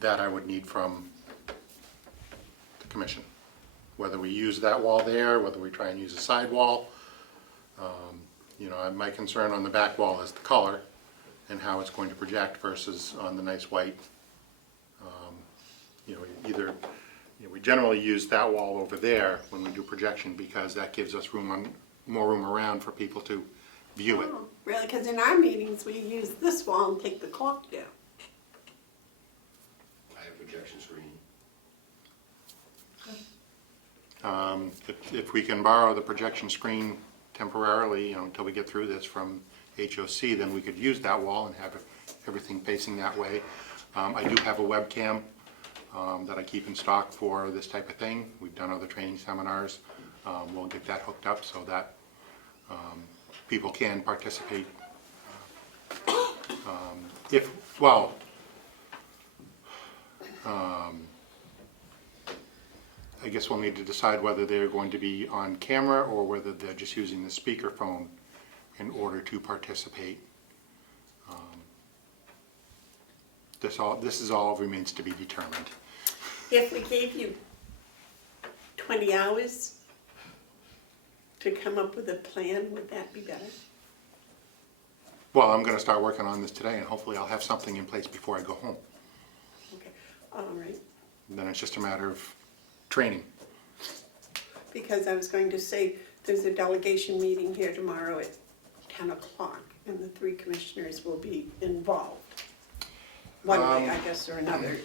that I would need from the commission. Whether we use that wall there, whether we try and use a side wall. You know, my concern on the back wall is the color and how it's going to project versus on the nice white. You know, either, you know, we generally use that wall over there when we do projection because that gives us more room around for people to view it. Oh, really? Because in our meetings, we use this wall and take the clock down. I have projection screen. If we can borrow the projection screen temporarily, you know, until we get through this from HOC, then we could use that wall and have everything facing that way. I do have a webcam that I keep in stock for this type of thing. We've done other training seminars. We'll get that hooked up so that people can participate. I guess we'll need to decide whether they're going to be on camera or whether they're just using the speakerphone in order to participate. This is all remains to be determined. If we gave you 20 hours to come up with a plan, would that be better? Well, I'm gonna start working on this today and hopefully I'll have something in place before I go home. Okay, all right. And then it's just a matter of training. Because I was going to say, there's a delegation meeting here tomorrow at 10 o'clock, and the 3 commissioners will be involved. One way, I guess, or another.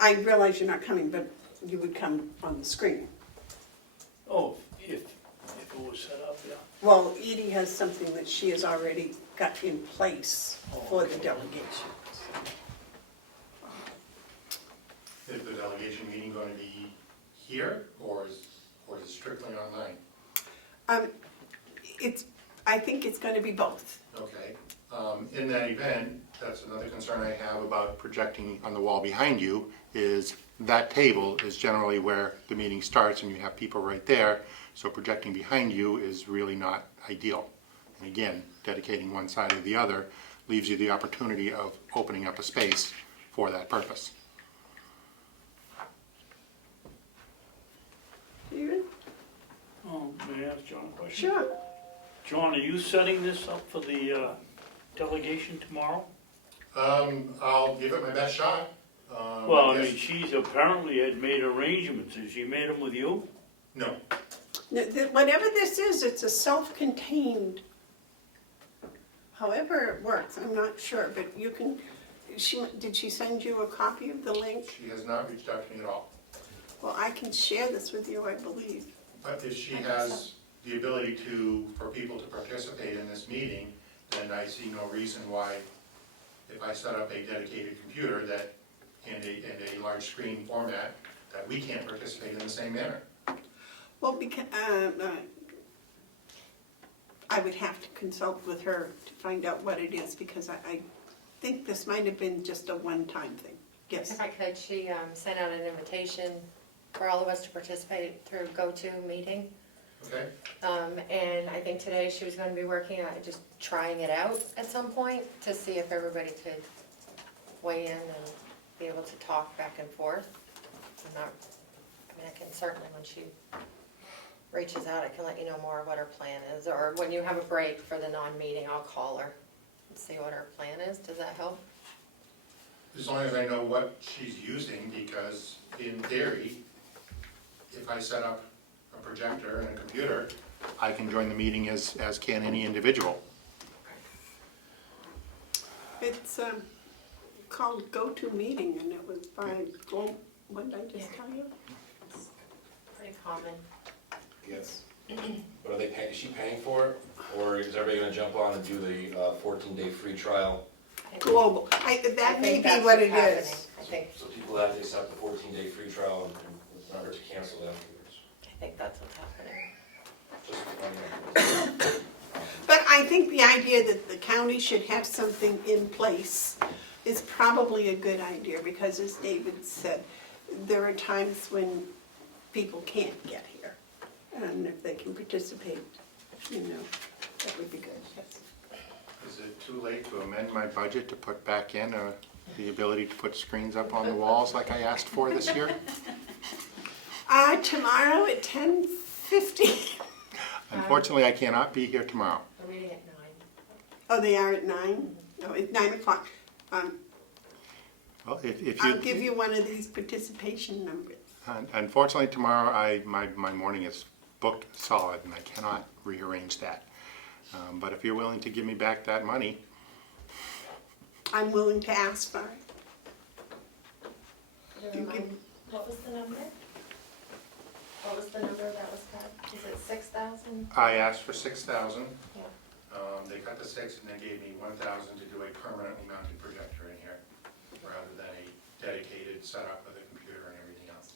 I realize you're not coming, but you would come on the screen. Oh, if it was set up, yeah. Well, Edie has something that she has already got in place for the delegation. Is the delegation meeting going to be here or is it strictly online? I think it's going to be both. Okay. In that event, that's another concern I have about projecting on the wall behind you, is that table is generally where the meeting starts and you have people right there, so projecting behind you is really not ideal. And again, dedicating one side or the other leaves you the opportunity of opening up a space for that purpose. Steven? Oh, may I ask John a question? Sure. John, are you setting this up for the delegation tomorrow? I'll give it my best shot. Well, I mean, she's apparently had made arrangements. Has she made them with you? No. Whatever this is, it's a self-contained, however it works, I'm not sure, but you can, did she send you a copy of the link? She has not reached out to me at all. Well, I can share this with you, I believe. But if she has the ability for people to participate in this meeting, then I see no reason why, if I set up a dedicated computer that, in a large screen format, that we can't participate in the same manner. Well, because, I would have to consult with her to find out what it is, because I think this might have been just a one-time thing. Yes. If I could, she sent out an invitation for all of us to participate through GoToMeeting. Okay? And I think today she was going to be working on just trying it out at some point to see if everybody could weigh in and be able to talk back and forth. I can certainly, when she reaches out, I can let you know more of what her plan is. Or when you have a break for the non-meeting, I'll call her and see what her plan is. Does that help? As long as I know what she's using, because in theory, if I set up a projector and a computer, I can join the meeting as can any individual. It's called GoToMeeting, and it was by, what did I just tell you? Pretty common. Yes. But are they paying, is she paying for it? Or is everybody gonna jump on and do the 14-day free trial? Global. That I may think be that's what what's it happening. is. I think So people have to accept the 14-day free trial and remember to cancel afterwards. that's what's happening. Just for But I think the idea that the county should have something in place is probably a good idea, because as David said, there are times when people can't get here. And if they can participate, that would be good, yes. Is it too late to amend my budget to put back in the ability to put screens up on the walls like I asked for this year? Tomorrow at 10:50. Unfortunately, I cannot be here tomorrow. We're meeting at 9. Oh, they are at 9? No, it's 9 o'clock. Well, if I'll give you one of these participation numbers. Unfortunately, tomorrow, my morning is booked solid, and I cannot rearrange that. But if you're willing to give me back that money, I'm willing to ask for it. You Remind me, what was the number? What was the number that was cut? Is it 6,000? I asked for 6,000. Yeah. They cut the 6 and they gave me 1,000 to do a permanently mounted projector in here, rather than a dedicated setup with a computer and everything else.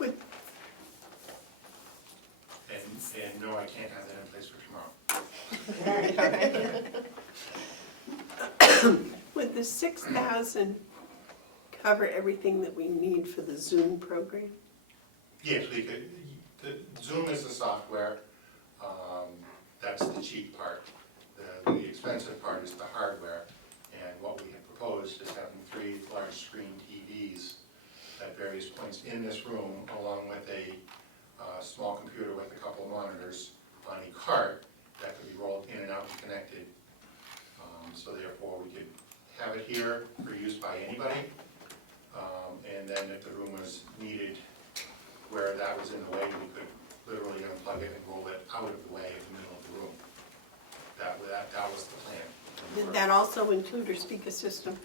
Would- And no, I can't have that in place for tomorrow. Would the 6,000 cover everything that we need for the Zoom program? Yes, we could. The Zoom is the software. That's the cheap part. The expensive part is the hardware. And what we have proposed is having 3 large screen TVs at various points in this room, along with a small computer with a couple of monitors on a cart that could be rolled in and out and connected. So therefore, we could have it here for use by anybody. And then if the room was needed where that was in the way, we could literally unplug it and roll it out of the way in the middle of the room. That was the plan. Did that also include our speaker system?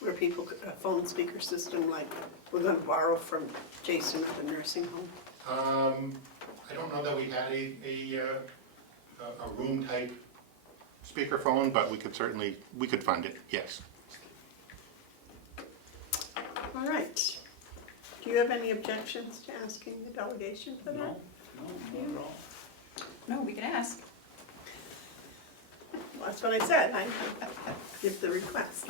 Where people, a phone speaker system like we're going to borrow from Jason at the nursing home? I don't know that we had a room type speakerphone, but we could fund it, yes. All right. Do you have any objections to asking the delegation for that? No, not at all. No, we can ask. Well, that's what I said, I give the request.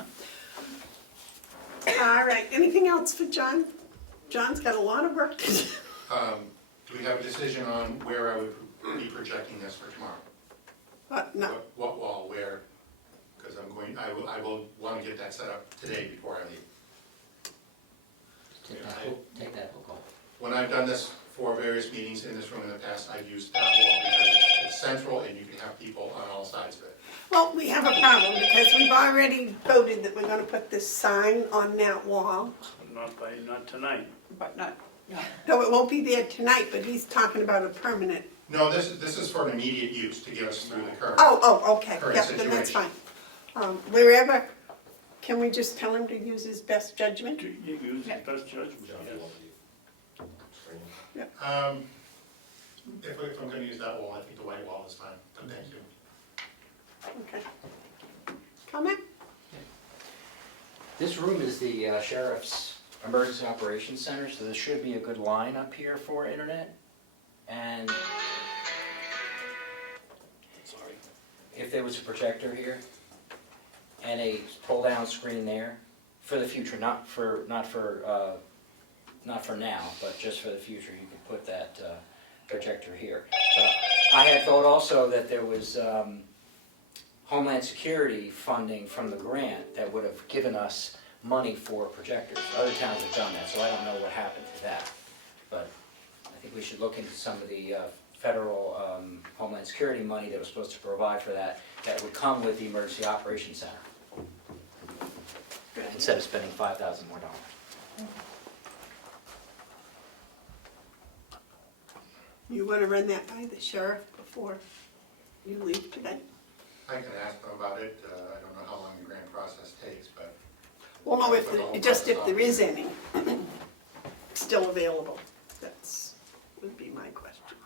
All right, anything else for John? John's got a lot of work to do. Do we have a decision on where I would be projecting this for tomorrow? No, What wall, where? Because I will want to get that set up today before I leave. Take that hook off. When I've done this for various meetings in this room in the past, I've used that wall because it's central and you can have people on all sides of it. well, we have a problem because we've already voted that we're gonna put this sign on that wall. Not tonight. But not, No, it won't be there tonight, but he's talking about a permanent. No, this is for an immediate use to get us through the current. Okay, Current yeah, then that's fine. situation. Wherever, can we just tell him to use his best judgment? You use the best judgment, yes. If I'm gonna use that wall, I think the white wall is fine, but thank you. Okay. Comment? This room is the sheriff's emergency operations center, so there should be a good line up here for internet. And Sorry. if there was a projector here and a pull-down screen there, for the future, not for now, but just for the future, you could put that projector here. But I had thought also that there was Homeland Security funding from the grant that would have given us money for projectors. Other towns have done that, so I don't know what happened to that. But I think we should look into some of the federal Homeland Security money that was supposed to provide for that, that would come with the Emergency Operations Center, instead of spending $5,000 more. You want to run that by the sheriff before you leave today? I can ask them about it, I don't know how long the grant process takes, but Well, no, if, just if there is any still available, would be my question.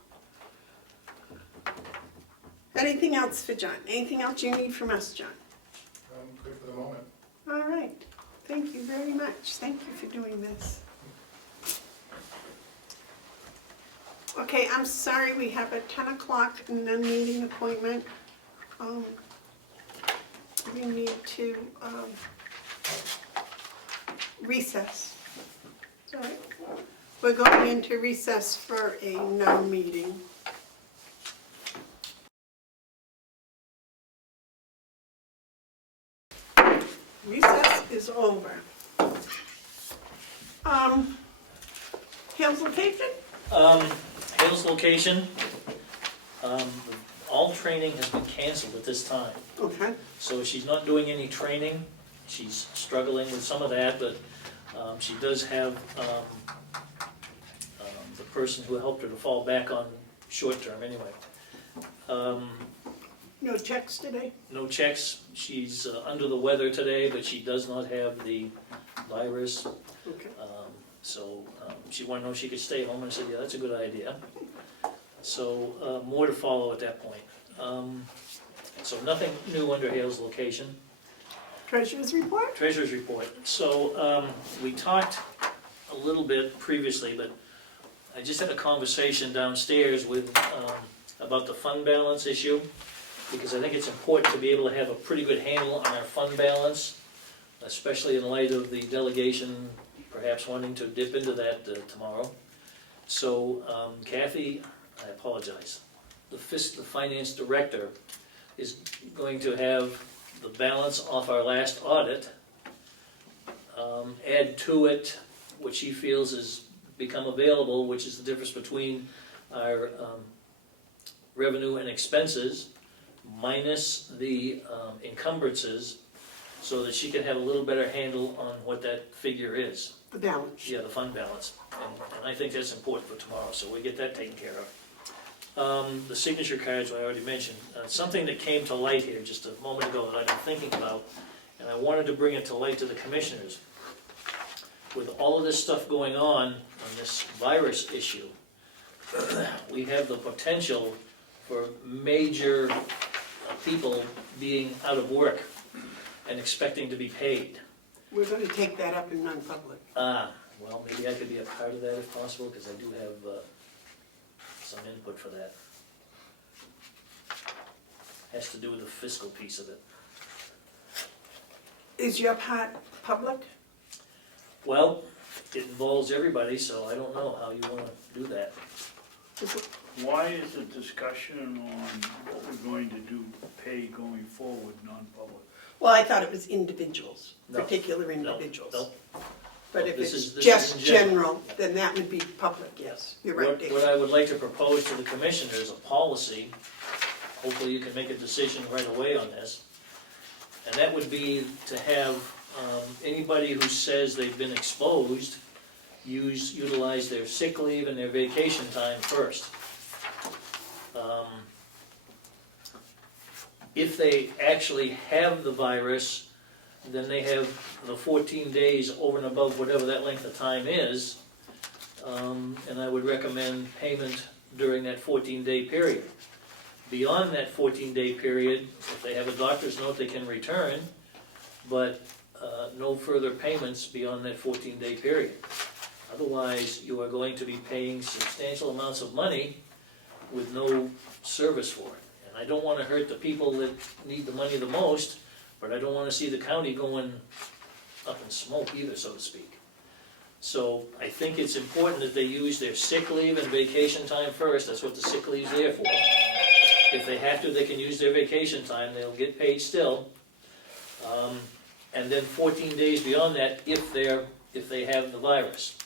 Anything else for John? Anything else you need from us, John? I'm good for the moment. All right, thank you very much. Thank you for doing this. Okay, I'm sorry, we have a 10 o'clock non-meeting appointment. We need to recess. Sorry. We're going into recess for a non-meeting. Recess is over. Hill's location? Hill's location, all training has been canceled at this time. Okay. So she's not doing any training. She's struggling with some of that, but she does have the person who helped her to fall back on short term anyway. No checks today? No checks. She's under the weather today, but she does not have the virus. Okay. So she wanted to know if she could stay home, and I said, yeah, that's a good idea. So more to follow at that point. So nothing new under Hale's location. Treasurer's report? Treasurer's report. So we talked a little bit previously, but I just had a conversation downstairs with about the fund balance issue, because I think it's important to be able to have a pretty good handle on our fund balance, especially in light of the delegation perhaps wanting to dip into that tomorrow. So Kathy, I apologize, the finance director is going to have the balance off our last audit, add to it what she feels has become available, which is the difference between our revenue and expenses minus the encumbrances, so that she can have a little better handle on what that figure is. The balance. Yeah, the fund balance, and I think that's important for tomorrow, so we get that taken care of. The signature cards I already mentioned. Something that came to light here just a moment ago that I've been thinking about, and I wanted to bring it to light to the commissioners. With all of this stuff going on this virus issue, we have the potential for major people being out of work and expecting to be paid. We're going to take that up in non-public. Well, maybe I could be a part of that if possible, because I do have some input for that. Has to do with the fiscal piece of it. Is your part public? Well, it involves everybody, so I don't know how you want to do that. Is it- Why is the discussion on what we're going to do, pay going forward, non-public? Well, I thought it was individuals, No. particular individuals. No. But if This it's is just in general. general, then that would be public, yes. You're right, What Dave. I would like to propose to the commissioners, a policy, hopefully you can make a decision right away on this, and that would be to have anybody who says they've been exposed utilize their sick leave and their vacation time first. If they actually have the virus, then they have the 14 days over and above whatever that length of time is and I would recommend payment during that 14-day period. Beyond that 14-day period, if they have a doctor's note, they can return, but no further payments beyond that 14-day period. Otherwise, you are going to be paying substantial amounts of money with no service for it. And I don't want to hurt the people that need the money the most, but I don't want to see the county going up in smoke either, so to speak. So I think it's important that they use their sick leave and vacation time first. That's what the sick leave's there for. If they have to, they can use their vacation time. They'll get paid still. And then 14 days beyond that, if they have the virus.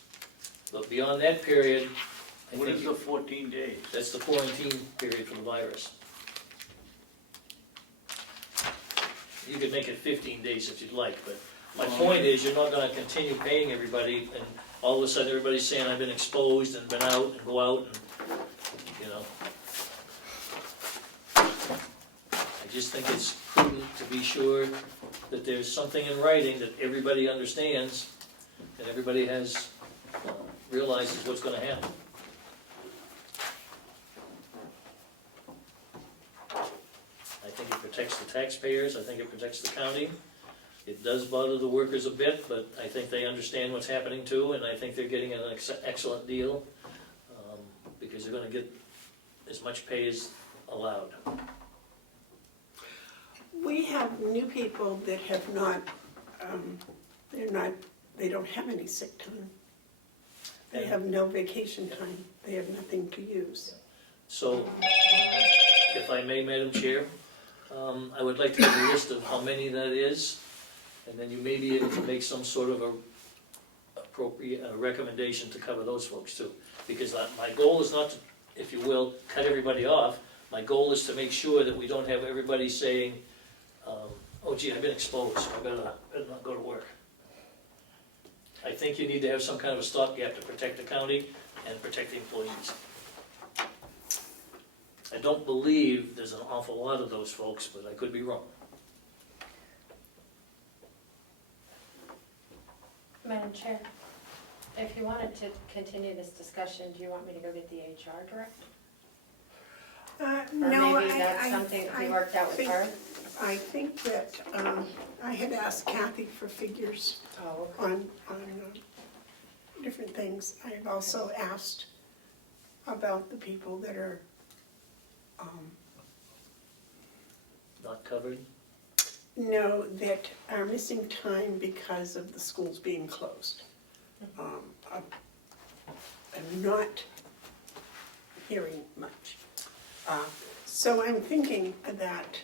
But beyond that period, I What is think the 14 days? that's the quarantine period for the virus. You could make it 15 days if you'd like, but my point is, you're not gonna continue paying everybody, and all of a sudden, everybody's saying, I've been exposed and been out and go out, and, you know. I just think it's prudent to be sure that there's something in writing that everybody understands, and everybody has, realizes what's gonna happen. I think it protects the taxpayers, I think it protects the county. It does bother the workers a bit, but I think they understand what's happening too, and I think they're getting an excellent deal, because they're gonna get as much pay as allowed. We have new people that have not, they don't have any sick time. They have no vacation time. They have nothing to use. So, if I may, Madam Chair, I would like to get a list of how many that is, and then you may be able to make some sort of a appropriate recommendation to cover those folks too. Because my goal is not to, if you will, cut everybody off. My goal is to make sure that we don't have everybody saying, oh gee, I've been exposed, so I better not go to work. I think you need to have some kind of a stopgap to protect the county and protect the employees. I don't believe there's an awful lot of those folks, but I could be wrong. Madam Chair, if you wanted to continue this discussion, do you want me to go get the HR director? No, Or maybe that's something to be worked out with her? I think that I had asked Kathy for figures Oh, okay. on different things. I've also asked about the people that are, Not covered? no, that are missing time because of the schools being closed. I'm not hearing much. So I'm thinking that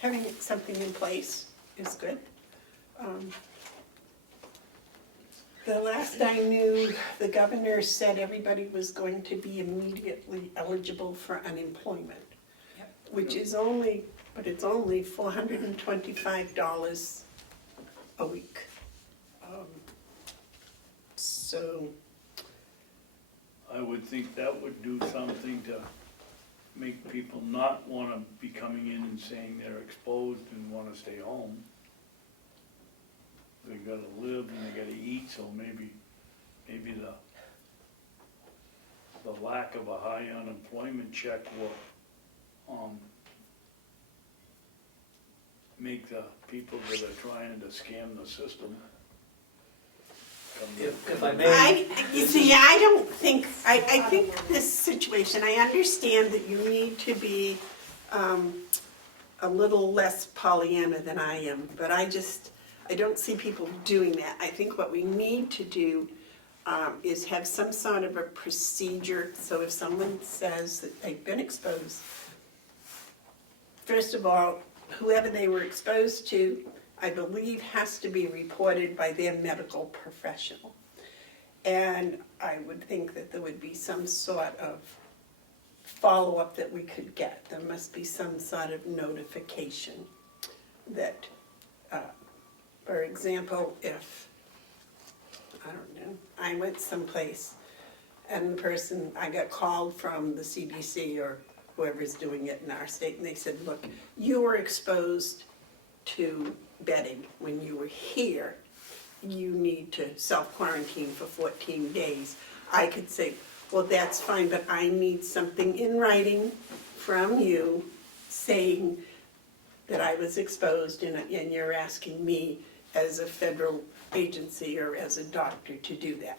having something in place is good. The last I knew, the governor said everybody was going to be immediately eligible for unemployment, which is only, but it's only $425 a week. So, I would think that would do something to make people not wanna be coming in and saying they're exposed and wanna stay home. They gotta live and they gotta eat, so maybe the lack of a high unemployment check will, make the people that are trying to scam the system come to. If I may, you see, I don't think, I think this situation, I understand that you need to be a little less Pollyanna than I am, but I don't see people doing that. I think what we need to do is have some sort of a procedure, so if someone says that they've been exposed, first of all, whoever they were exposed to, I believe has to be reported by their medical professional. And I would think that there would be some sort of follow-up that we could get. There must be some sort of notification that, for example, if, I don't know, I went someplace and the person, I got called from the CDC or whoever's doing it in our state, and they said, look, you were exposed to bedding when you were here. You need to self-quarantine for 14 days. I could say, well, that's fine, but I need something in writing from you saying that I was exposed and you're asking me as a federal agency or as a doctor to do that.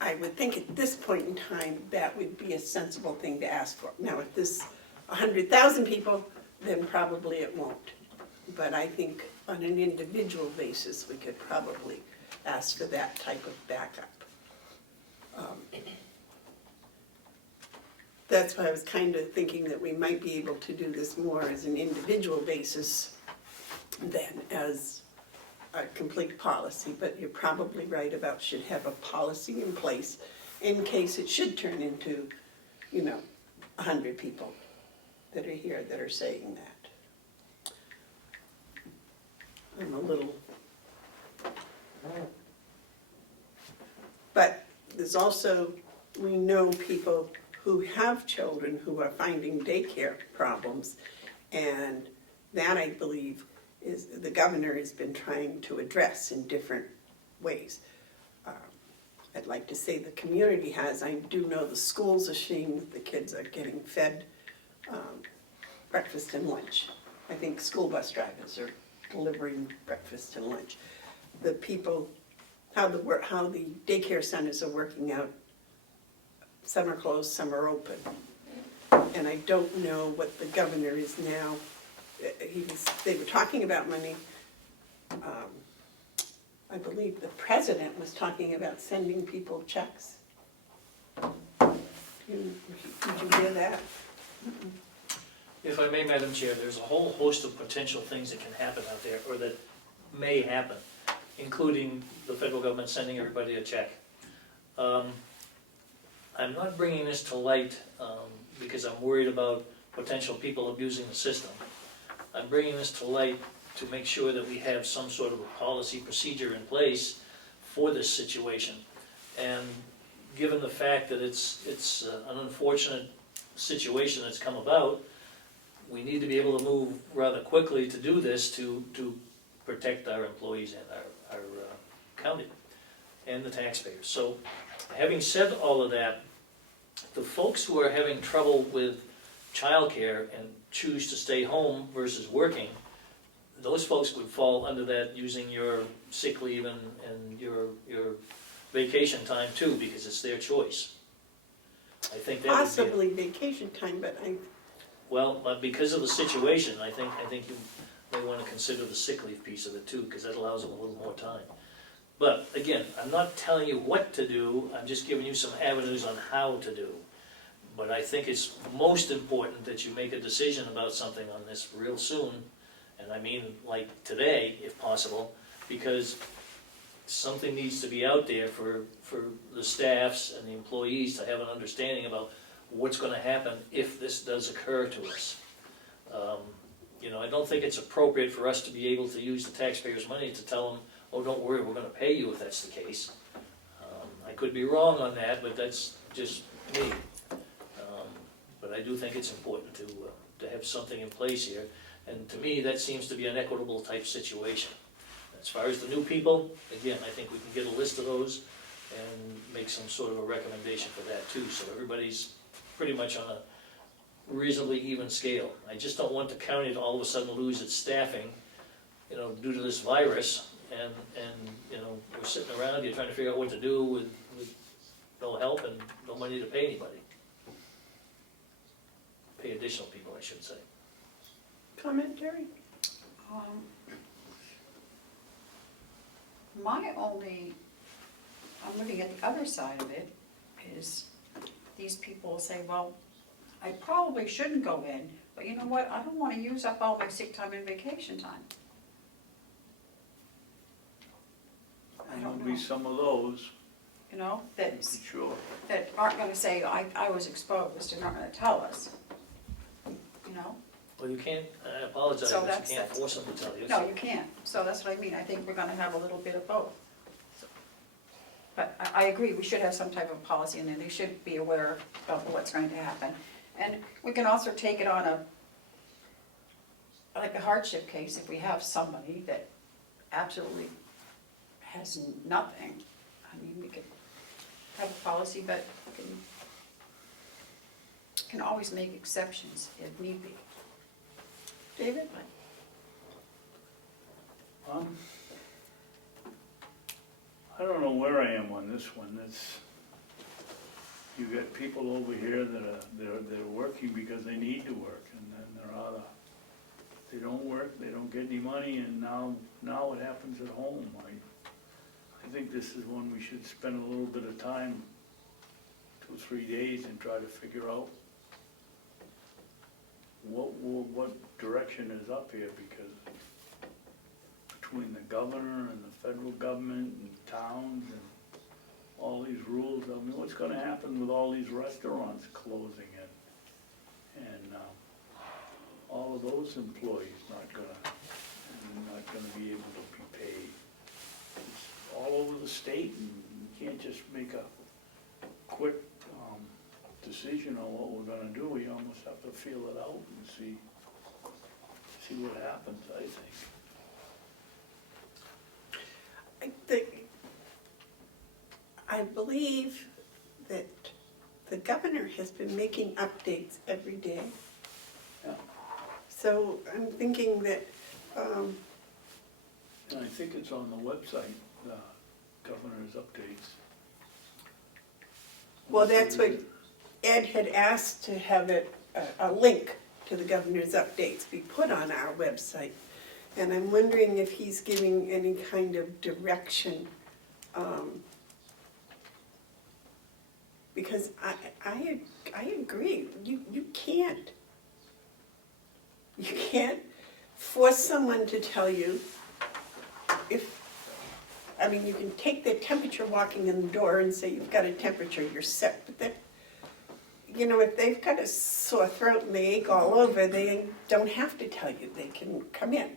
I would think at this point in time, that would be a sensible thing to ask for. Now, if this 100,000 people, then probably it won't. But I think on an individual basis, we could probably ask for that type of backup. That's why I was kind of thinking that we might be able to do this more as an individual basis than as a complete policy, but you're probably right about should have a policy in place in case it should turn into, 100 people that are here that are saying that. I'm a little... But there's also, we know people who have children who are finding daycare problems, and that, I believe, is the governor has been trying to address in different ways. I'd like to say the community has. I do know the schools are seeing that the kids are getting fed breakfast and lunch. I think school bus drivers are delivering breakfast and lunch. The people, how the daycare centers are working out, some are closed, some are open. And I don't know what the governor is now. They were talking about money. I believe the president was talking about sending people checks. Did you hear that? If I may, Madam Chair, there's a whole host of potential things that can happen out there, or that may happen, including the federal government sending everybody a check. I'm not bringing this to light because I'm worried about potential people abusing the system. I'm bringing this to light to make sure that we have some sort of a policy procedure in place for this situation. And given the fact that it's an unfortunate situation that's come about, we need to be able to move rather quickly to do this to protect our employees and our county and the taxpayers. So having said all of that, the folks who are having trouble with childcare and choose to stay home versus working, those folks would fall under that using your sick leave and your vacation time too, because it's their choice. I think that Possibly vacation time, but but because of the situation, I think you may want to consider the sick leave piece of it too, because that allows them a little more time. But again, I'm not telling you what to do, I'm just giving you some avenues on how to do. But I think it's most important that you make a decision about something on this real soon, and I mean like today, if possible, because something needs to be out there for the staffs and the employees to have an understanding about what's going to happen if this does occur to us. I don't think it's appropriate for us to be able to use the taxpayers' money to tell them, oh, don't worry, we're going to pay you if that's the case. I could be wrong on that, but that's just me. But I do think it's important to have something in place here. And to me, that seems to be an equitable type situation. As far as the new people, again, I think we can get a list of those and make some sort of a recommendation for that too. So everybody's pretty much on a reasonably even scale. I just don't want the county to all of a sudden lose its staffing, due to this virus. And we're sitting around here trying to figure out what to do with no help and no money to pay anybody. Pay additional people, I should say. comment, Terry? I'm looking at the other side of it, is these people say, well, I probably shouldn't go in, but you know what, I don't want to use up all my sick time and vacation time. I don't There'll be know, some of those, that, for sure. that aren't going to say, I was exposed, and aren't going to tell us, Well, you can't, I apologize, So but that's- you can't force them to tell you. No, you can't, so that's what I mean, I think we're gonna have a little bit of both. But I agree, we should have some type of policy in there, they should be aware of what's going to happen. And we can also take it on like a hardship case, if we have somebody that absolutely has nothing, I mean, we could have a policy, but can always make exceptions if need be. David? I don't know where I am on this one. You got people over here that they're working because they need to work, and then they're out of, they don't work, they don't get any money, and now it happens at home. I think this is one we should spend a little bit of time, 2 or 3 days, and try to figure out what direction is up here, because between the governor and the federal government and towns and all these rules, I mean, what's gonna happen with all these restaurants closing and all of those employees not gonna be able to be paid? It's all over the state, and you can't just make a quick decision on what we're gonna do. We almost have to feel it out and see what happens, I think. I believe that the governor has been making updates every day. Yeah. So I'm thinking that, And I think it's on the website, the governor's updates. well, that's what Ed had asked to have it, a link to the governor's updates be put on our website. And I'm wondering if he's giving any kind of direction, because I agree, you can't force someone to tell you you can take their temperature walking in the door and say you've got a temperature, you're sick, but then, if they've got a sore throat and they ache all over, they don't have to tell you, they can come in.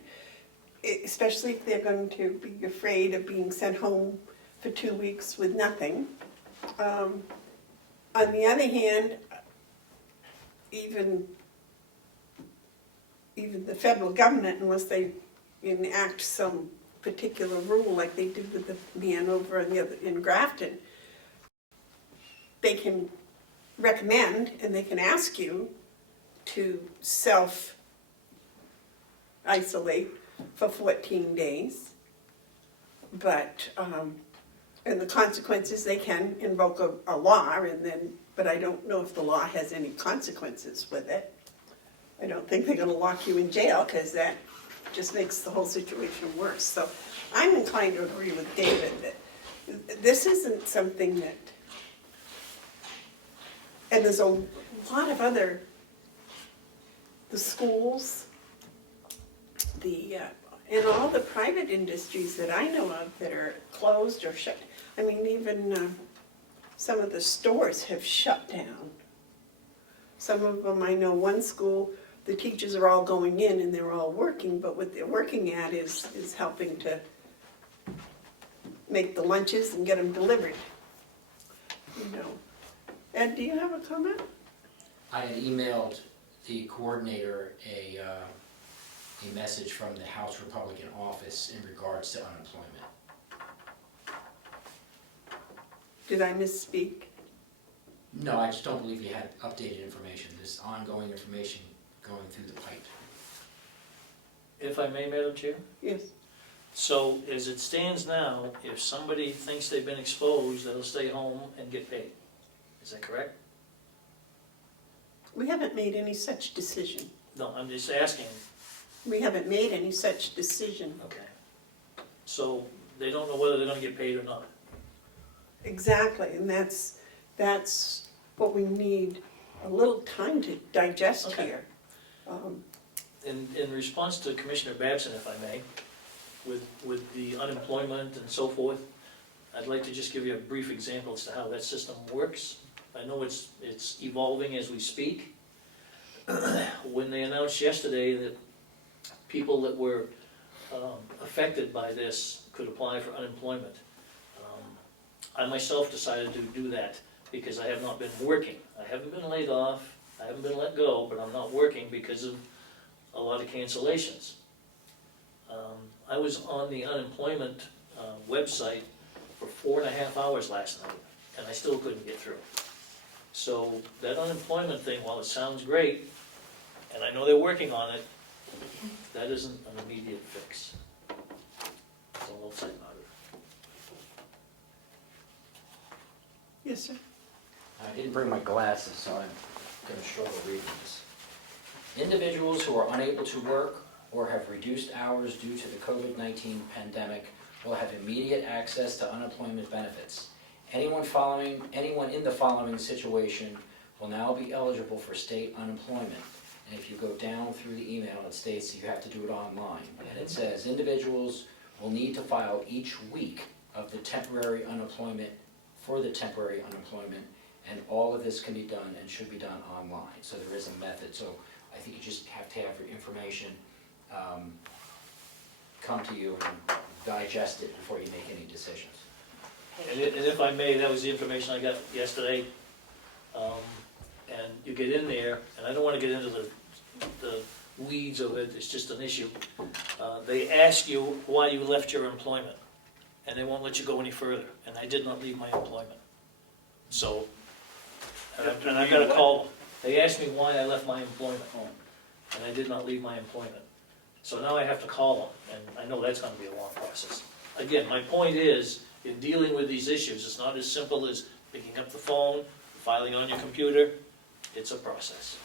Especially if they're going to be afraid of being sent home for 2 weeks with nothing. On the other hand, even the federal government, unless they enact some particular rule like they did with the man over in Grafton, they can recommend and they can ask you to self-isolate for 14 days. But, and the consequences, they can invoke a law, but I don't know if the law has any consequences with it. I don't think they're gonna lock you in jail, because that just makes the whole situation worse. So I'm inclined to agree with David that this isn't something that, and there's a lot of other, the schools, and all the private industries that I know of that are closed or shut. I mean, even some of the stores have shut down. Some of them, I know one school, the teachers are all going in and they're all working, but what they're working at is helping to make the lunches and get them delivered. Ed, do you have a comment? I had emailed the coordinator a message from the House Republican office in regards to unemployment. Did I misspeak? No, I just don't believe you had updated information. There's ongoing information going through the pipe. If I may, Madam Chair? Yes. So as it stands now, if somebody thinks they've been exposed, they'll stay home and get paid. Is that correct? We haven't made any such decision. No, I'm just asking. We haven't made any such decision. Okay. So they don't know whether they're gonna get paid or not. Exactly, and that's what we need a little time to digest Okay. here. In response to Commissioner Babson, if I may, with the unemployment and so forth, I'd like to just give you a brief example as to how that system works. I know it's evolving as we speak. When they announced yesterday that people that were affected by this could apply for unemployment, I myself decided to do that because I have not been working. I haven't been laid off, I haven't been let go, but I'm not working because of a lot of cancellations. I was on the unemployment website for 4.5 hours last night. and I still couldn't get through. So that unemployment thing, while it sounds great, and I know they're working on it, that isn't an immediate fix. That's all I'll say about it. Yes, sir. I didn't bring my glasses, so I'm gonna struggle reading this. Individuals who are unable to work or have reduced hours due to the COVID-19 pandemic will have immediate access to unemployment benefits. Anyone in the following situation will now be eligible for state unemployment. And if you go down through the email, it states that you have to do it online. And it says individuals will need to file each week of the temporary unemployment for the temporary unemployment, and all of this can be done and should be done online. So there is a method. So I think you just have to have your information come to you and digest it before you make any decisions. And if I may, that was the information I got yesterday. And you get in there, and I don't want to get into the weeds of it, it's just an issue. They ask you why you left your employment, and they won't let you go any further. And I did not leave my employment. So, and I've got to call them. They asked me why I left my employment, and I did not leave my employment. So now I have to call them, and I know that's going to be a long process. Again, my point is, in dealing with these issues, it's not as simple as picking up the phone, filing on your computer. It's a process.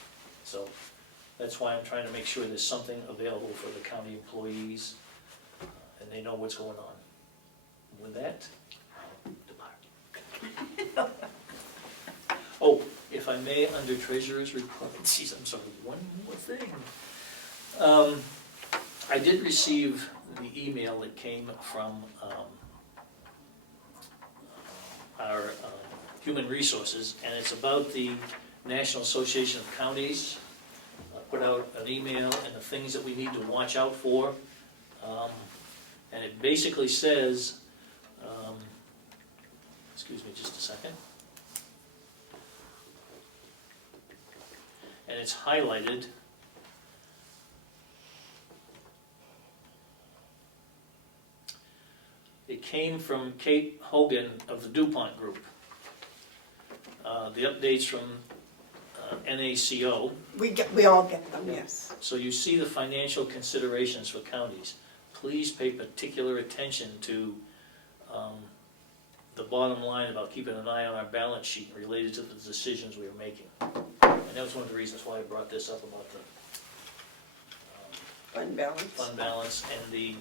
So that's why I'm trying to make sure there's something available for the county employees, and they know what's going on. With that, I'll depart. Oh, if I may, under Treasurer's report, geez, I'm sorry, one more thing. I did receive the email that came from our Human Resources, and it's about the National Association of Counties. Put out an email and the things that we need to watch out for. And it basically says, excuse me just a second. And it's highlighted. It came from Kate Hogan of the DuPont Group. The updates from NACO. We all get them, yes. So you see the financial considerations for counties. Please pay particular attention to the bottom line about keeping an eye on our balance sheet related to the decisions we are making. And that was one of the reasons why I brought this up about the Fund balance. fund balance and the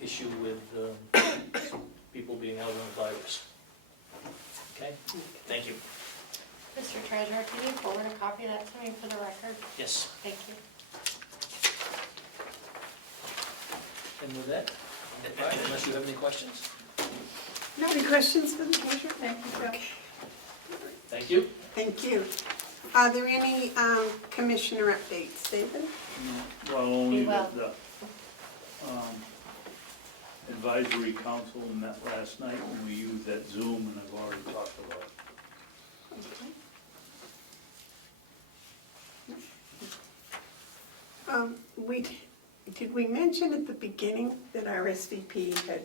issue with people being out on the virus. Okay? Thank you. Mr. Treasurer, can you forward a copy of that to me for the record? Yes. Thank you. And with that, unless you have any questions? No, any questions for the treasurer? Thank you, Joe. Thank you. Thank you. Are there any commissioner updates, David? Well, only Well. that the advisory council met last night and we used that Zoom, and I've already talked about it. Did we mention at the beginning that our SVP had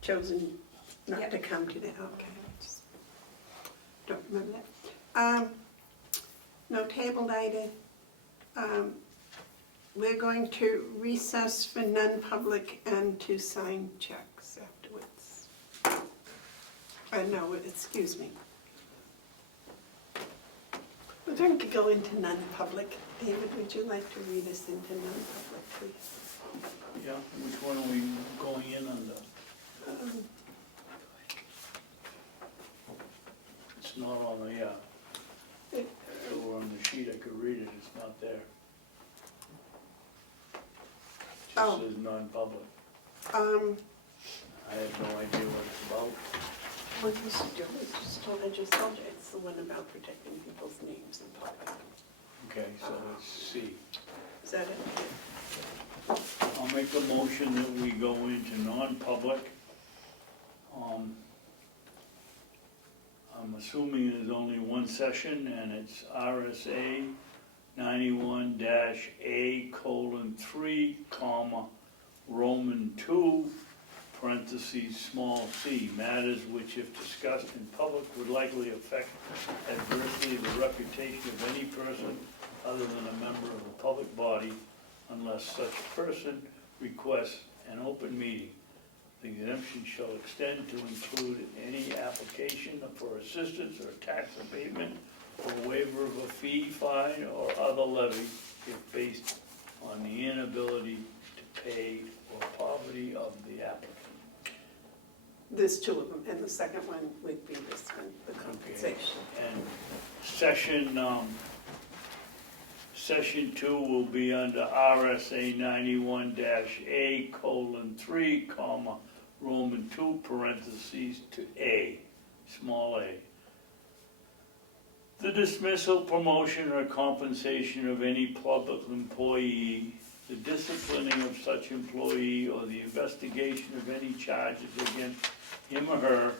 chosen not to come today? Okay, I just don't remember that. No tabled item. We're going to recess for non-public and to sign checks afterwards. No, excuse me. We're going to go into non-public. David, would you like to read us into non-public, please? Yeah, which one are we going in under? It's not on the, it were on the sheet, I could read it, it's not there. It Oh. just says non-public. I have no idea what it's about. What you should do is I just told you, it's the one about protecting people's names in public. Okay, so let's see. Is that it? I'll make a motion that we go into non-public. I'm assuming there's only one session, and it's RSA 91-A:3, Roman 2, parentheses, small c, matters which if discussed in public would likely affect adversely the reputation of any person other than a member of the public body unless such person requests an open meeting. The exemption shall extend to include any application for assistance or tax abatement or waiver of a fee, fine, or other levy if based on the inability to pay or poverty of the applicant. There's two of them, and the second one would be this one, the compensation. And Session 2 will be under RSA 91-A:3, Roman 2, parentheses, to A, small a. The dismissal, promotion, or compensation of any public employee, the disciplining of such employee, or the investigation of any charges against him or her,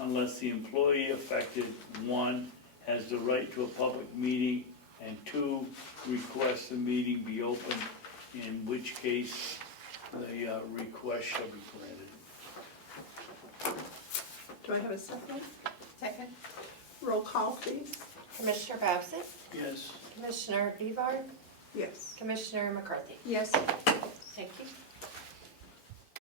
unless the employee affected, 1, has the right to a public meeting, and 2, requests the meeting be open, in which case the request shall be granted. Do I have a second? Second. Roll call, please. Commissioner Babson, Yes. Commissioner Bevard, Yes. Commissioner McCarthy. Yes, Thank you.